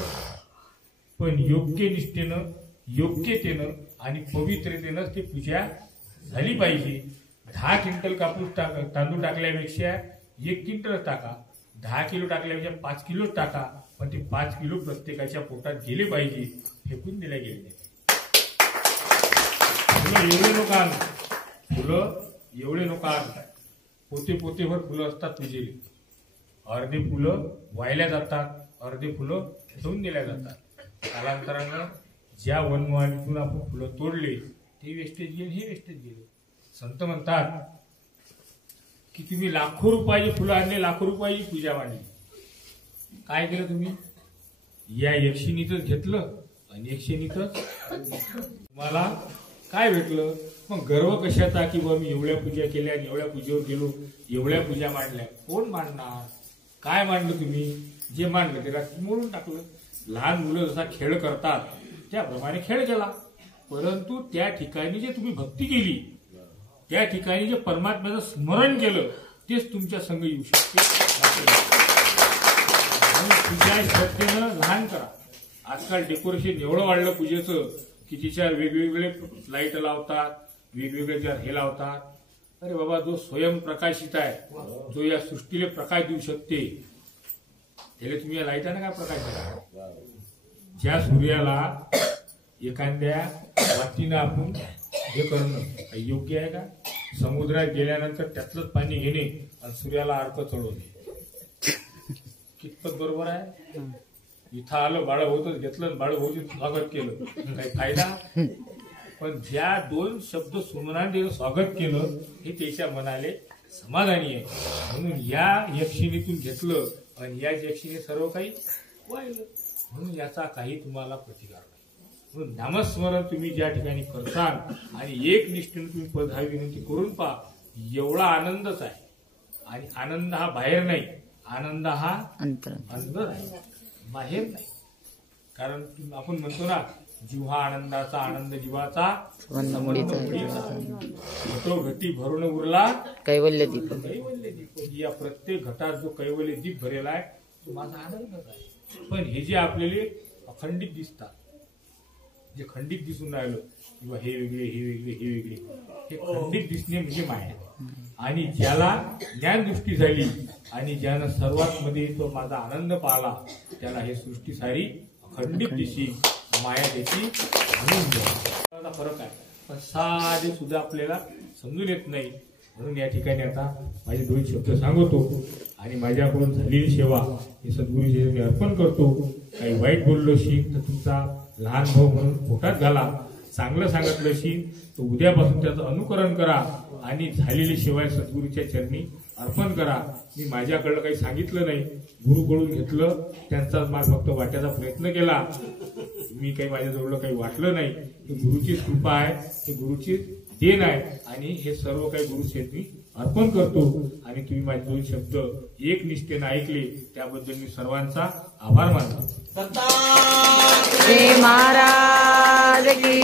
पण योग्य निष्ठेनं योग्यतेनं आणि पवित्रतेनं ती पूजा झाली पाहिजे. 10 क्विंटल कापूस तांदूळ टाकल्यापेक्षा 1 क्विंटल टाका, 10 किलो टाकल्यापेक्षा 5 किलो टाका, पण ते 5 किलो प्रत्येकाच्या पोटात गेले पाहिजे, फेकून दिल्या गेले नाही. फुलं एवढे नको आणतात. पोतेभर फुलं असतात पूजेला. अर्धे फुलं वाहिल्या जातात, अर्धे फुलं ठेवून दिल्या जातात. कालांतरानं ज्या वनवाणीतून आपण फुलं तोडले ते वेस्टेज गेले, हे वेस्टेज गेले. संत म्हणतात की तुम्ही लाखो रुपयाची फुलं आणले, लाखो रुपयाची पूजा मांडली, काय केलं तुम्ही, या एकशिणीतच घेतलं आणि एकशिणीतच तुम्हाला काय भेटलं. मग गर्व कशाचा की बा मी एवढ्या पूजा केल्या आणि एवढ्या पूजेवर गेलो, एवढ्या पूजा मांडल्या. कोण मांडणार, काय मांडलं तुम्ही, जे मांडलं ते रात्री मोडून टाकलं. लहान मुलं जसा खेळ करतात त्याप्रमाणे खेळ केला, परंतु त्या ठिकाणी जे तुम्ही भक्ती केली, त्या ठिकाणी जे परमात्म्याचं स्मरण केलं तेच तुमच्या संग येऊ शकते. पूजा श्रद्धेनं लहान करा. आजकाल डेकोरेशन एवढं वाढलं पूजेचं की तिच्यावर वेगवेगळे लाईट लावतात, वेगवेगळे हे लावतात. अरे बाबा, जो स्वयंप्रकाशित आहे, जो या सृष्टीला प्रकाश देऊ शकते, हे तुम्ही या लाईटाने काय प्रकाश करा. ज्या सूर्याला एखाद्या वाटीनं आपण हे करणं काही योग्य आहे का? समुद्रात गेल्यानंतर त्यातलंच पाणी घेणे आणि सूर्याला अर्क चढवणे कितपत बरोबर आहे? इथं आलं बाळ होतच घेतलं, बाळ होतं स्वागत केलं, काही फायदा? पण ज्या दोन शब्द सुमनाने स्वागत केलं हे त्याच्या मनाले समाधानी आहे. म्हणून या यक्षिणीतून घेतलं आणि या यक्षिणी सर्व काही वाहिलं. म्हणून याचा काही तुम्हाला प्रतिकार नाही. म्हणून नामस्मरण तुम्ही ज्या ठिकाणी करताल आणि एक निष्ठेने तुम्ही पदहावी विनंती करून पहा, एवढा आनंदच आहे. आणि आनंद हा बाहेर नाही, आनंद हा अंतर अंदर आहे, बाहेर नाही. कारण आपण म्हणतो ना, जीव हा आनंदाचा, आनंद जीवाचा घटो घटी भरून उरला कैवल्य दीप. कैवल्य दीप. या प्रत्येक घटात जो कैवल्य दीप भरेला आहे तो माझा आनंदच आहे. पण हे जे आपल्याला अखंडित दिसतात, जे खंडित दिसून राहिलं किंवा हे वेगळे हे वेगळे हे वेगळे, हे खंडित दिसणे म्हणजे माया. आणि ज्याला ज्ञानदृष्टी झाली आणि ज्यानं सर्वात मध्ये तो माझा आनंद पाहला, त्याला हे सृष्टी सारी अखंडित दिशी, माया त्याची म्हणून फरक आहे. पण साधे सुद्धा आपल्याला समजून येत नाही. म्हणून या ठिकाणी आता माझे दोन शब्द सांगतो आणि माझ्याकडून झालेली सेवा ही सद्गुरूजी मी अर्पण करतो. काही वाईट बोललो असेल तर तुमचा लहान भाऊ म्हणून पोटात घाला, चांगलं सांगितलं असेल तर उद्यापासून त्याचं अनुकरण करा आणि झालेली सेवा सद्गुरूच्या चरणी अर्पण करा. मी माझ्याकडलं काही सांगितलं नाही, गुरुकडून घेतलं, त्यांचा माल फक्त वाट्याचा प्रयत्न केला. मी काही माझ्याजवळ काही वाटलं नाही. ही गुरुचीच कृपा आहे, ही गुरुचीच देण आहे आणि हे सर्व काही गुरुचरणी अर्पण करतो. आणि तुम्ही माझे दोन शब्द एक निष्ठेने ऐकले त्याबद्दल मी सर्वांचा आभार मानतो. श्री महाराज की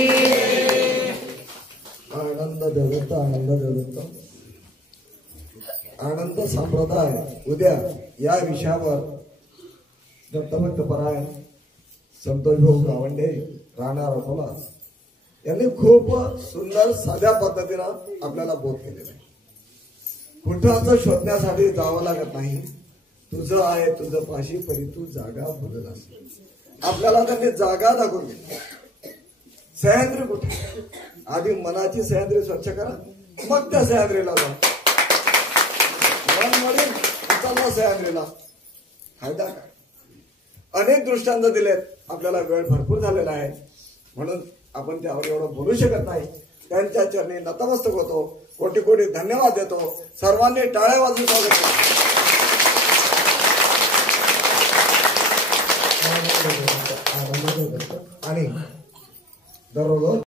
आनंद देवदत्त, आनंद देवदत्त, आनंद संप्रदाय उद्या या विषयावर दत्तभक्त परायण संतोष भाऊ गावंडे राहणार अकोला यांनी खूप सुंदर साध्या पद्धतीनं आपल्याला बोध केलेला आहे. कुठं शोधण्यासाठी जावं लागत नाही. तुझं आहे तुझं पाशी परी तू जागा बदल असेल. आपल्याला त्यांनी जागा दाखवून दिली. सह्याद्री कुठे? आधी मनाची सह्याद्री स्वच्छ करा, मग त्या सह्याद्रीला जा. मन वडील उचलला सह्याद्रीला, फायदा काय? अनेक दृष्टांत दिलेत. आपल्याला वेळ भरपूर झालेला आहे म्हणून आपण त्यावर एवढं बोलू शकत नाही. त्यांच्या चरणी नतमस्तक होतो, कोटी कोटी धन्यवाद देतो. सर्वांनी टाळ्या वाजवून स्वागत केलं. आणि दररोज